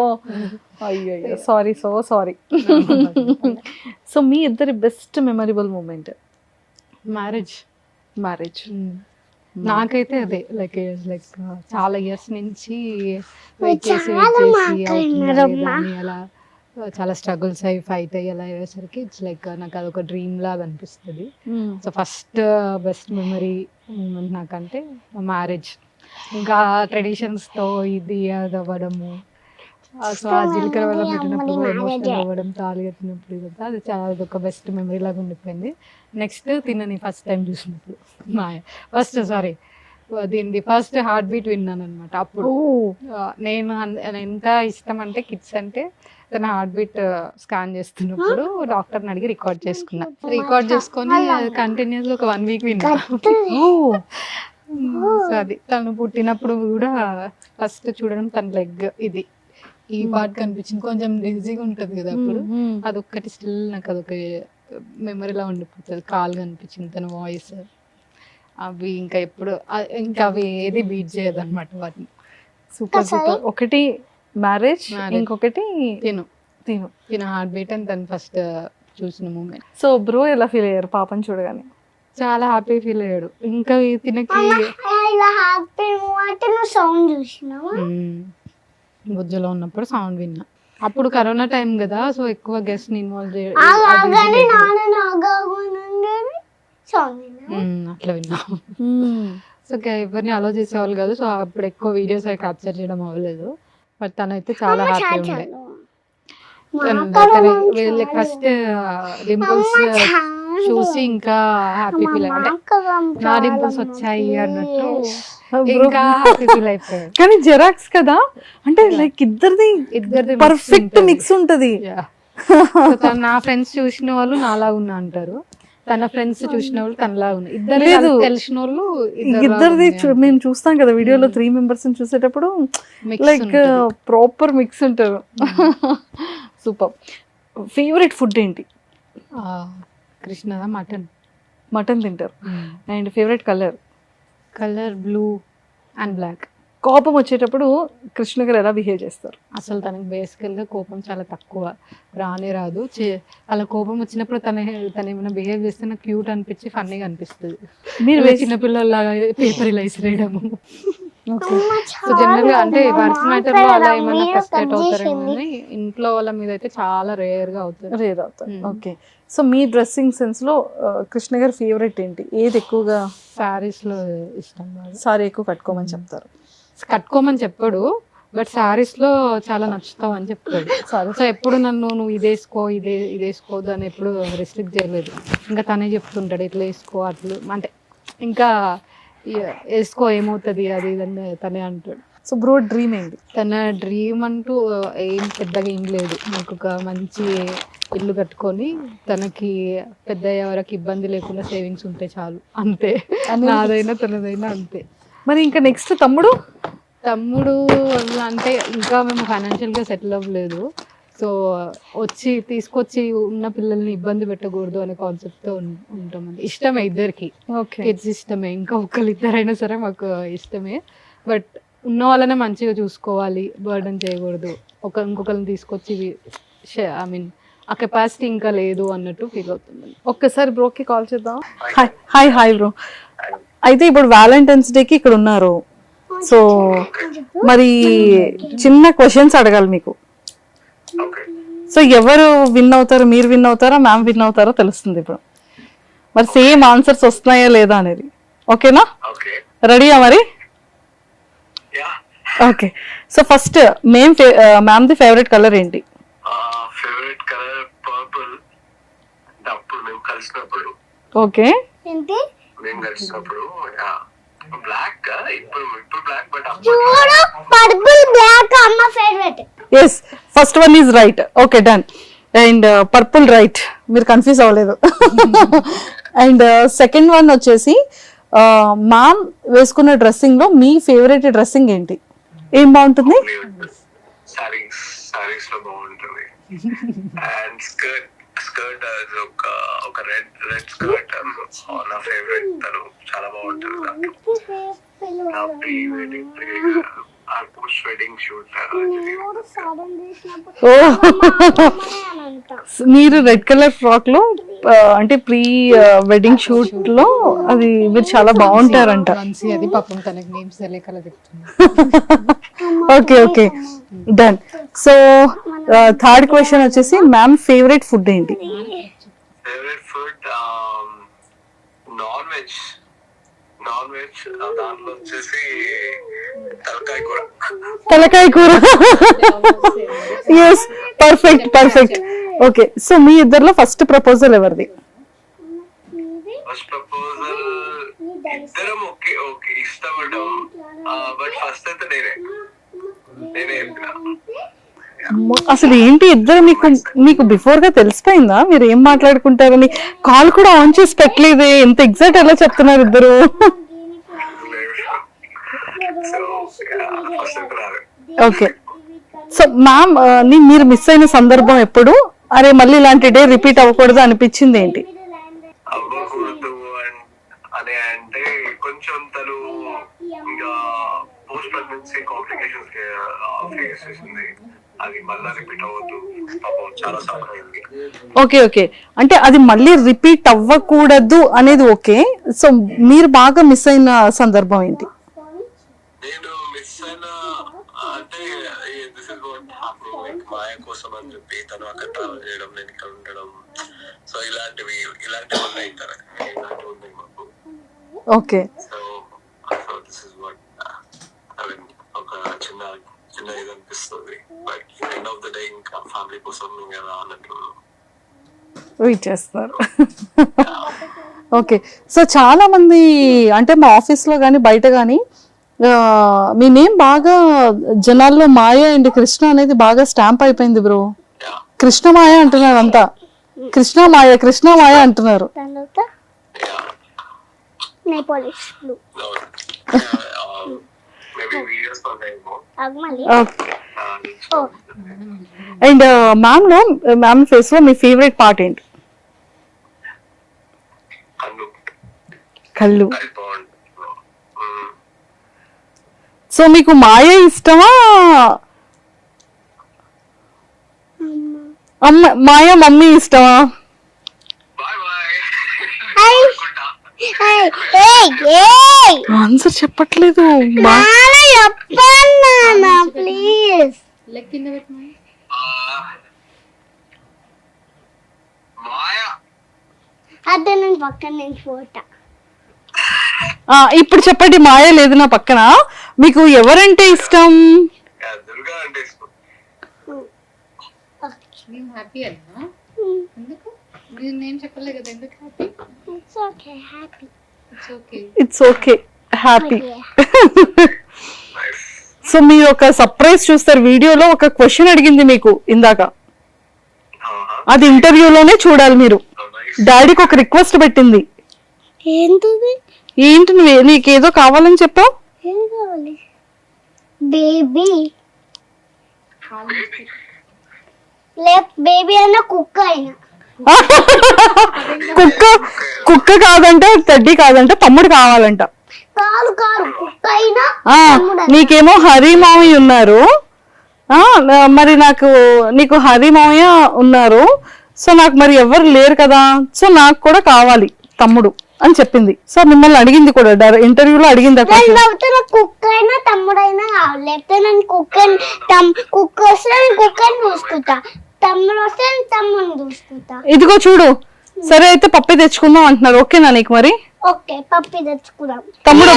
అయ్యో, సారీ, సో సారీ. సో మీ ఇద్దరి బెస్ట్ మెమరబుల్ మూమెంట్? మ్యారేజ్ నాకైతే అదే లైక్ చాలా ఇయర్స్ నుంచి వెయిట్ చేసి అలా చాలా స్ట్రగుల్స్ అయ్యి ఫైట్ అయ్యి అలా అయ్యేసరికి ఇట్స్ లైక్ నాకు అదొక డ్రీమ్ లాగా అనిపిస్తుంది. So first best memory moment నాకంటే మ్యారేజ్. ఇంకా ట్రెడిషన్స్తో ఇది అది అవ్వడము, సో ఆ జీలకర్ర వల్ల పెట్టినప్పుడు ఎమోషనల్ అవ్వడం, తాళి కట్టినప్పుడు ఇదంతా అది చాలా అదొక బెస్ట్ మెమరీ లాగా ఉండిపోయింది. నెక్స్ట్ తినని ఫస్ట్ టైం చూసినప్పుడు దీనిది ఫస్ట్ హార్ట్ బీట్ విన్నాను అనమాట. అప్పుడు నేను ఎంత ఇష్టం అంటే కిడ్స్ అంటే తన హార్ట్ బీట్ స్కాన్ చేస్తున్నప్పుడు డాక్టర్ని అడిగి రికార్డ్ చేసుకొని కంటిన్యూస్గా ఒక 1 week విన్నా. సో అది తను పుట్టినప్పుడు కూడా ఫస్ట్ చూడడం తన లెగ్ ఇది ఈ పార్ట్ కనిపించింది, కొంచెం ఈజీగా ఉంటుంది కదా అప్పుడు. అదొక్కటి స్టిల్ నాకు అదొక మెమరీలా ఉండిపోతుంది. కాల్ కనిపించింది, తన వాయిస్, అవి ఇంకా ఎప్పుడు ఇంకా అవి ఏది బీట్ చేయదు అనమాట వాటిని. Super super. ఒకటి మ్యారేజ్, ఇంకొకటి తిను హార్ట్ బీట్ అని తను ఫస్ట్ చూసిన మూమెంట్. సో బ్రో ఎలా ఫీల్ అయ్యారు పాపని చూడగానే? చాలా హ్యాపీ ఫీల్ అయ్యాడు. ఇంకా తినకి సౌండ్ చూసినావా? బుజ్జలో ఉన్నప్పుడు సౌండ్ విన్నా. అప్పుడు కరోనా టైం కదా, సో ఎక్కువ గెస్ట్ ని ఇన్వాల్వ్ అట్లా విన్నా. సో ఎవరిని అలో చేసేవాళ్ళు కాదు. సో అప్పుడు ఎక్కువ వీడియోస్ అవి క్యాప్చర్ చేయడం అవ్వలేదు. బట్ తనైతే చాలా హ్యాపీ ఉండే. ఫస్ట్ డింపుల్స్ చూసి ఇంకా హ్యాపీ ఫీల్ అంటే నా డింపుల్స్ వచ్చాయి అన్నట్టు ఇంకా హ్యాపీ ఫీల్ అయిపోయాడు. కానీ జెరాక్స్ కదా, అంటే లైక్ ఇద్దరిది పర్ఫెక్ట్ మిక్స్ ఉంటది. నా ఫ్రెండ్స్ చూసిన వాళ్ళు నాలా ఉన్నా అంటారు, తన ఫ్రెండ్స్ చూసిన వాళ్ళు తనలా ఉన్నారు. ఇద్దరు తెలిసిన వాళ్ళు ఇద్దరిది మేము చూస్తాం కదా వీడియోలో 3 members చూసేటప్పుడు లైక్ ప్రాపర్ మిక్స్ ఉంటారు. సూపర్. ఫేవరెట్ ఫుడ్ ఏంటి? కృష్ణదా మటన్ తింటారు. And favourite colour blue and black. కోపం వచ్చేటప్పుడు కృష్ణ గారు ఎలా బిహేవ్ చేస్తారు? అసలు తనకి బేసికల్గా కోపం చాలా తక్కువ, రానే రాదు. అలా కోపం వచ్చినప్పుడు తను ఏమైనా బిహేవ్ చేస్తే నాకు క్యూట్ అనిపించి ఫన్నీగా అనిపిస్తుంది. మీరు చిన్నపిల్లలాగా పేపర్ ఇలా ఇసిరేయడము. సో జనరల్గా అంటే వర్క్ మ్యాటర్లో అలా ఏమైనా ఫ్రస్ట్రేట్ అవుతారేమో కానీ ఇంట్లో వాళ్ళ మీద అయితే చాలా రేర్ అవుతుంది. ఓకే. సో మీ డ్రెస్సింగ్ సెన్స్ లో కృష్ణ గారి ఫేవరెట్ ఏంటి? ఏది ఎక్కువగా? శారీస్ లో ఇష్టం. సారీ ఎక్కువ కట్టుకోమని చెప్తారు. కట్టుకోమని చెప్పాడు, బట్ శారీస్ లో చాలా నచ్చుతావు అని చెప్తాడు. సో ఎప్పుడు నువ్వు ఇది వేసుకోవద్దు అని ఎప్పుడు రెస్ట్రిక్ట్ చేయలేదు. ఇంకా తనే చెప్తుంటాడు ఇట్లా వేసుకో, అట్లా అంటే ఇంకా వేసుకో ఏమవుతుంది అది ఇదని తనే అంటాడు. సో బ్రో డ్రీమ్ ఏంటి? తన డ్రీమ్ అంటూ ఏం పెద్దగా ఏం లేదు. నాకు ఒక మంచి ఇల్లు కట్టుకొని తనకి పెద్ద ఎవరికి ఇబ్బంది లేకుండా సేవింగ్స్ ఉంటే చాలు, అంతే. నాదైనా తనదైనా అంతే. మరి ఇంకా నెక్స్ట్ తమ్ముడు అంటే ఇంకా మేము ఫైనాన్షియల్గా సెటిల్ అవ్వలేదు. సో తీసుకొచ్చి ఉన్న పిల్లల్ని ఇబ్బంది పెట్టకూడదు అనే కాన్సెప్ట్ తో ఉంటామండి. ఇష్టమే ఇద్దరికి, ఓకే కిడ్స్ ఇష్టమే, ఇంకా ఇద్దరైనా సరే మాకు ఇష్టమే. బట్ ఉన్న వాళ్ళనే మంచిగా చూసుకోవాలి, బర్డన్ చేయకూడదు. ఇంకొకరిని తీసుకొచ్చి ఐ మీన్ ఆ కెపాసిటీ ఇంకా లేదు అన్నట్టు ఫీల్ అవుతుంది. ఒక్కసారి బ్రోకి కాల్ చేద్దాం. Hi hi bro. అయితే ఇప్పుడు వ్యాలంటైన్స్ డేకి ఇక్కడ ఉన్నారు. సో మరి చిన్న క్వశ్చన్స్ అడగాలి మీకు. సో ఎవరు విన్ అవుతారో, మీరు విన్ అవుతారా మ్యామ్ విన్ అవుతారో తెలుస్తుంది ఇప్పుడు. మరి సేమ్ ఆన్సర్స్ వస్తున్నాయా లేదా అనేది. ఓకేనా? రెడీయా మరి? Okay. So first ma'am the favourite colour ఏంటి? Favourite colour purple. అప్పుడు మేము కలిసినప్పుడు ఓకే. ఏంటి మేము కలిసినప్పుడు బ్లాక్, ఇప్పుడు బ్లాక్, బట్ చూడు పర్పుల్ బ్లాక్ అమ్మ favourite. Yes, first one is right. Okay, done. And purple right, మీరు కన్ఫ్యూజ్ అవ్వలేదు. అండ్ సెకండ్ వన్ వచ్చేసి మ్యామ్ వేసుకున్న డ్రెస్సింగ్ లో మీ ఫేవరెట్ డ్రెస్సింగ్ ఏంటి? ఏం బాగుంటుంది? సారీస్ లో బాగుంటుంది. అండ్ స్కర్ట్ ఒక రెడ్ స్కర్ట్ నా ఫేవరెట్. తను చాలా బాగుంటుంది. నా ప్రీ వెడ్డింగ్ షూట్ ఓ, మీరు రెడ్ కలర్ ఫ్రాక్ లో అంటే ప్రీ వెడ్డింగ్ షూట్ లో అది మీరు చాలా బాగుంటారంట. అది పాపం తనకి నేమ్స్ తెలియక అలా చెప్తున్నా. Okay okay, done. So third question వచ్చేసి మ్యామ్ ఫేవరెట్ ఫుడ్ ఏంటి? Favourite food non veg. దాంట్లో వచ్చేసి తలకాయ కూర. Yes, perfect. ఓకే, సో మీ ఇద్దరిలో ఫస్ట్ ప్రపోజల్ ఎవరిది? ఫస్ట్ ప్రపోజల్ ఇద్దరం ఓకే ఇష్టపడ్డాం. బట్ ఫస్ట్ అయితే నేనే చెప్పినా. అసలు ఏంటి ఇద్దరు మీకు బిఫోర్ గా తెలిసిపోయిందా మీరు ఏం మాట్లాడుకుంటారని? కాల్ కూడా ఆన్ చేసి పెట్టలేదే, ఎంత ఎగ్జాక్ట్ ఎలా చెప్తున్నారు ఇద్దరు? ఓకే. సో మ్యామ్ మీరు మిస్ అయిన సందర్భం ఎప్పుడు? అరే మళ్ళీ ఇలాంటి డే రిపీట్ అవ్వకూడదు అనిపించింది ఏంటి? అవ్వకూడదు అని అంటే కొంచెం తను ఇంకా పోస్ట్ ప్రెగ్నెన్సీ కాంప్లికేషన్స్ ఫేస్ చేసింది. అది మళ్ళీ రిపీట్ అవ్వద్దు, పాపం చాలా సఫర్ అయింది. ఓకే, అంటే అది మళ్ళీ రిపీట్ అవ్వకూడదు అనేది ఓకే. సో మీరు బాగా మిస్ అయిన సందర్భం ఏంటి? నేను మిస్ అయిన అంటే this is what happening, like Maya కోసం అని చెప్పి తను అక్కడ ట్రావెల్ చేయడం, నేను ఇక్కడ ఉండడం. సో ఇలాంటివి ఉన్నాయి మాకు. Okay. So this is what ఒక చిన్న ఇది అనిపిస్తుంది. But end of the day ఇంకా ఫ్యామిలీ కోసం కదా అన్నట్టు వెయిట్ చేస్తారు. ఓకే. సో చాలా మంది అంటే మా ఆఫీస్ లో కానీ బయట కానీ మీ నేమ్ బాగా జనాల్లో మాయ అండ్ కృష్ణ అనేది బాగా స్టాంప్ అయిపోయింది బ్రో. కృష్ణ మాయ అంటున్నారు అంతా, కృష్ణ మాయ అంటున్నారు. అండ్ మ్యామ్ ఫేస్ లో మీ ఫేవరెట్ పార్ట్ ఏంటి? కళ్ళు. సో మీకు మాయ ఇష్టమా? మాయ మమ్మీ ఇష్టమా? ఆన్సర్ చెప్పట్లేదు. ప్లీజ్ అదే నేను పక్కన నేను ఫోటో. ఇప్పుడు చెప్పండి, మాయ లేదు నా పక్కన. మీకు ఎవరంటే ఇష్టం? దుర్గా అంటే ఇష్టం. హ్యాపీ అన్నా ఎందుకు నేను చెప్పలే కదా, ఎందుకు happy? It's okay happy. So మీరు ఒక సర్ప్రైజ్ చూస్తారు వీడియోలో. ఒక క్వశ్చన్ అడిగింది మీకు ఇందాక, అది ఇంటర్వ్యూలోనే చూడాలి మీరు. డాడీకి ఒక రిక్వెస్ట్ పెట్టింది. ఏంటి నీకేదో కావాలని చెప్పావు? బేబీ లేకపోతే బేబీ అయినా కుక్క అయినా. కుక్క కుక్క కాదంటే టెడ్డీ కాదంటే తమ్ముడు కావాలంట. కాదు కాదు కుక్క అయినా నీకేమో హరి మామయ్య ఉన్నారు, మరి నీకు హరి మామయ్య ఉన్నారు, సో నాకు మరి ఎవరు లేరు కదా, సో నాకు కూడా కావాలి తమ్ముడు అని చెప్పింది. సో మిమ్మల్ని అడిగింది కూడా, ఇంటర్వ్యూలో అడిగింది. కుక్క అయినా తమ్ముడైనా కావాలి, లేకపోతే నేను కుక్క వస్తే నేను కుక్కని చూసుకుంటా, తమ్ముడు వస్తే నేను తమ్ముడిని చూసుకుంటా. ఇదిగో చూడు, సరే అయితే పప్పి తెచ్చుకుందాం అంటున్నారు, ఓకేనా నీకు? మరి ఓకే పప్పి తెచ్చుకుందాం. తమ్ముడు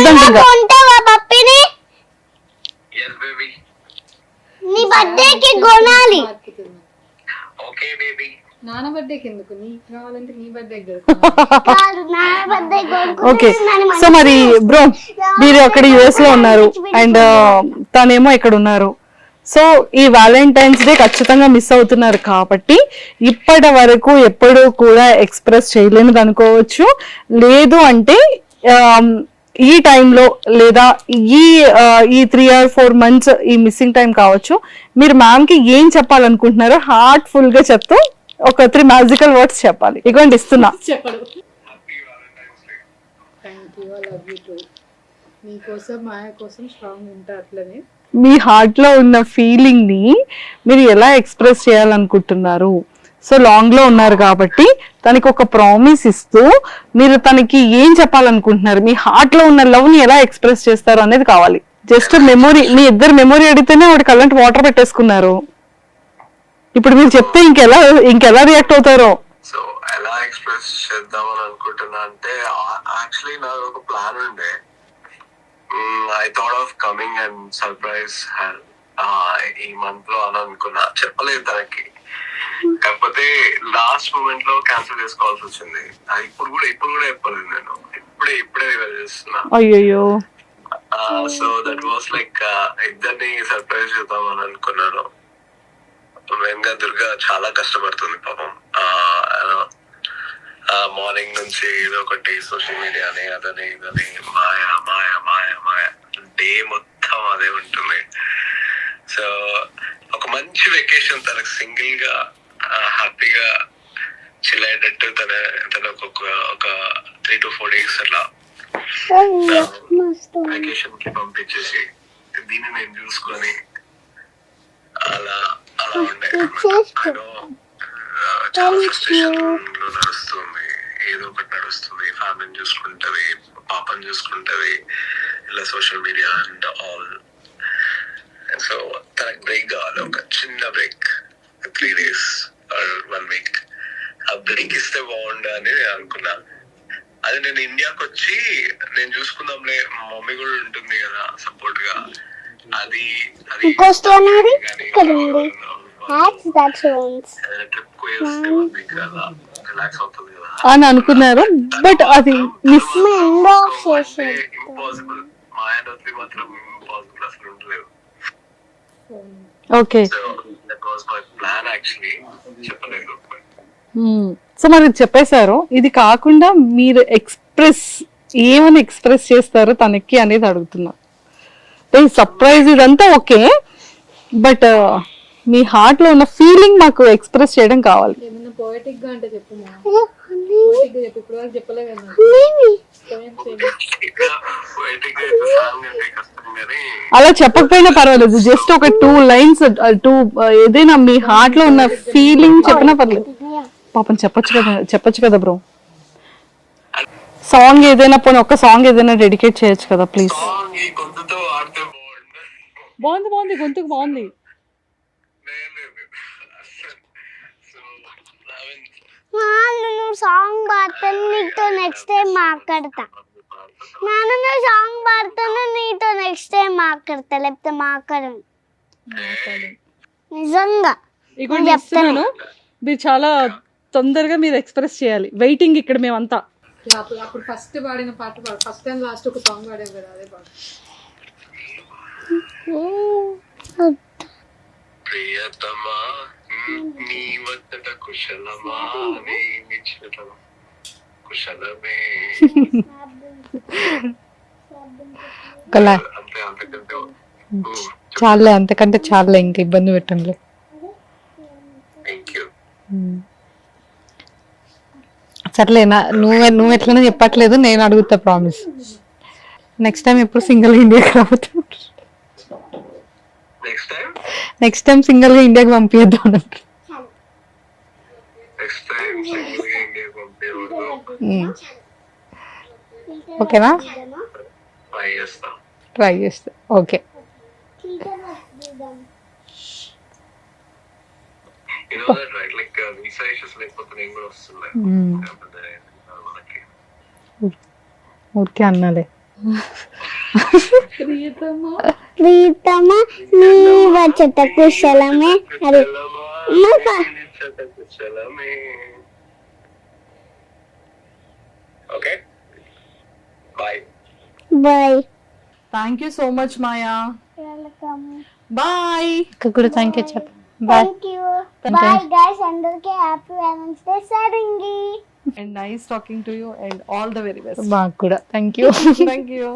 కొంటావా పప్పిని? నీ బర్త్డేకి కొనాలి. Okay baby. నాన్న బర్త్డేకి ఎందుకు? నీకు కావాలంటే నీ బర్త్డేకి ఓకే. సో మరి బ్రో, మీరు అక్కడ యుఎస్ లో ఉన్నారు అండ్ తనేమో ఇక్కడ ఉన్నారు, సో ఈ వ్యాలంటైన్స్ డే ఖచ్చితంగా మిస్ అవుతున్నారు కాబట్టి ఇప్పటి వరకు ఎప్పుడూ కూడా ఎక్స్ప్రెస్ చేయలేనిది అనుకోవచ్చు. లేదు అంటే ఈ టైంలో లేదా ఈ 3 or 4 months ఈ మిస్సింగ్ టైం కావచ్చు, మీరు మ్యామ్ కి ఏం చెప్పాలనుకుంటున్నారో హార్ట్ఫుల్ గా చెప్తూ ఒక 3 మ్యాజికల్ వర్డ్స్ చెప్పాలి. ఇటువంటి ఇస్తున్నా. నీకోసం మాయ కోసం స్ట్రాంగ్ ఉంటా. అట్లనే మీ హార్ట్ లో ఉన్న ఫీలింగ్ ని మీరు ఎలా ఎక్స్ప్రెస్ చేయాలనుకుంటున్నారు? సో లాంగ్ లో ఉన్నారు కాబట్టి తనకి ఒక ప్రామిస్ ఇస్తూ మీరు తనకి ఏం చెప్పాలనుకుంటున్నారు, మీ హార్ట్ లో ఉన్న లవ్ ని ఎలా ఎక్స్ప్రెస్ చేస్తారు అనేది కావాలి. జస్ట్ మెమొరీ, మీ ఇద్దరు మెమొరీ అడిగితేనే ఆవిడ కళ్ళంటి వాటర్ పెట్టేసుకున్నారు. ఇప్పుడు మీరు చెప్తే ఇంకెలా రియాక్ట్ అవుతారో. సో ఎలా ఎక్స్ప్రెస్ చేద్దామని అనుకుంటున్నా అంటే, యాక్చువల్లీ నాకు ఒక ప్లాన్ ఉండే. I thought of coming and surprise ఈ మంత్ లో అని అనుకున్నా, చెప్పలేదు తనకి. కాకపోతే లాస్ట్ మూమెంట్ లో క్యాన్సిల్ చేసుకోవాల్సి వచ్చింది. ఇప్పుడు కూడా చెప్పలేదు నేను, ఇప్పుడే రివైల్ చేస్తున్నా. అయ్యో. సో దట్ వాస్ లైక్ ఇద్దరిని సర్ప్రైజ్ చేద్దామని అనుకున్నాను. మెయిన్ గా దుర్గా చాలా కష్టపడుతుంది పాపం. మార్నింగ్ నుంచి ఏదో ఒకటి సోషల్ మీడియా అని అదని ఇదని మాయ మాయ మాయ మాయ డే మొత్తం అదే ఉంటుంది. సో ఒక మంచి వెకేషన్ తనకు సింగిల్ గా హ్యాపీగా చిల్ అయ్యేటట్టు తనకు ఒక 3 to 4 days అట్లా వెకేషన్ కి పంపించేసి దీన్ని నేను చూసుకొని అలా ఉండే. చాలా ఫ్రస్ట్రేషన్ లో నడుస్తుంది, ఏదో ఒకటి నడుస్తుంది. ఫ్యామిలీని చూసుకుంటది, పాపని చూసుకుంటది, ఇలా social media and all. So తనకు బ్రేక్ కావాలి, ఒక చిన్న బ్రేక్, 3 days or 1 week. ఆ బ్రేక్ ఇస్తే బాగుండు అని నేను అనుకున్నా. అది నేను ఇండియాకి వచ్చి నేను చూసుకుందాంలే, మమ్మీ కూడా ఉంటుంది కదా సపోర్ట్ గా, అది రిలాక్స్ అవుతుంది కదా అని అనుకున్నారు. బట్ అది మిస్ ఇంపాసిబుల్. మాయ నొప్పి మాత్రం ఇంపాసిబుల్, అసలు ఉండలేదు. Okay. So that was my plan actually, చెప్పలేదు. సో మరి చెప్పేశారు. ఇది కాకుండా మీరు ఏమని ఎక్స్ప్రెస్ చేస్తారు తనకి అనేది అడుగుతున్నా. సర్ప్రైజ్ ఇదంతా ఓకే, బట్ మీ హార్ట్ లో ఉన్న ఫీలింగ్ మాకు ఎక్స్ప్రెస్ చేయడం కావాలి. ఏమన్నా పోయిటిక్ గా అంటే చెప్పు. పోయిటిక్ గా చెప్పు, ఇప్పుడు వరకు చెప్పలే కదా. అలా చెప్పకపోయినా పర్వాలేదు, జస్ట్ ఒక 2 lines ఏదైనా మీ హార్ట్ లో ఉన్న ఫీలింగ్ చెప్పినా పర్లేదు. పాపం చెప్పొచ్చు కదా బ్రో. సాంగ్ ఏదైనా పోనీ ఒక సాంగ్ ఏదైనా డెడికేట్ చేయొచ్చు కదా ప్లీజ్. బాగుంది, గొంతుకు బాగుంది. నువ్వు సాంగ్ పాడుతాను, నీతో నెక్స్ట్ టైం మాట్లాడతా. నువ్వు సాంగ్ పాడుతాను, నీతో నెక్స్ట్ టైం మాట్లాడతా, లేకపోతే మాట్లాడను. నిజంగా చెప్తాను. మీరు చాలా తొందరగా మీరు ఎక్స్ప్రెస్ చేయాలి. వెయిటింగ్ ఇక్కడ మేమంతా. అప్పుడు ఫస్ట్ పాడిన పాట పాడు, ఫస్ట్ అండ్ లాస్ట్ ఒక సాంగ్ పాడావు కదా, అదే పాడు. ప్రియతమా నీ వద్దట కుశలమా, నీ నిశ్చలం కుశలమే. చాలే, అంతకంటే చాలే, ఇంకా ఇబ్బంది పెట్టండి. సర్లే నువ్వు ఎట్లనే చెప్పట్లేదు, నేను అడుగుతా ప్రామిస్. నెక్స్ట్ టైం ఎప్పుడు సింగిల్ ఇండియాకి రావద్దు. నెక్స్ట్ టైం సింగిల్ గా ఇండియాకి పంపించేద్దాం. ఓకేనా? ట్రై చేస్తా. ఓకే. ఊరికే అన్నాలే. ప్రీతమా నీ వచ్చట కుశలమే. అరే okay bye. Bye. Thank you so much Maya. Welcome. Bye. కూడా థ్యాంక్ యూ చెప్పు. Bye. Thank you. Bye guys, అందరికీ హ్యాపీ వ్యాలెంటైన్స్ డే సరింగి. And nice talking to you and all the very best. మాకు కూడా థ్యాంక్ యూ. Thank you.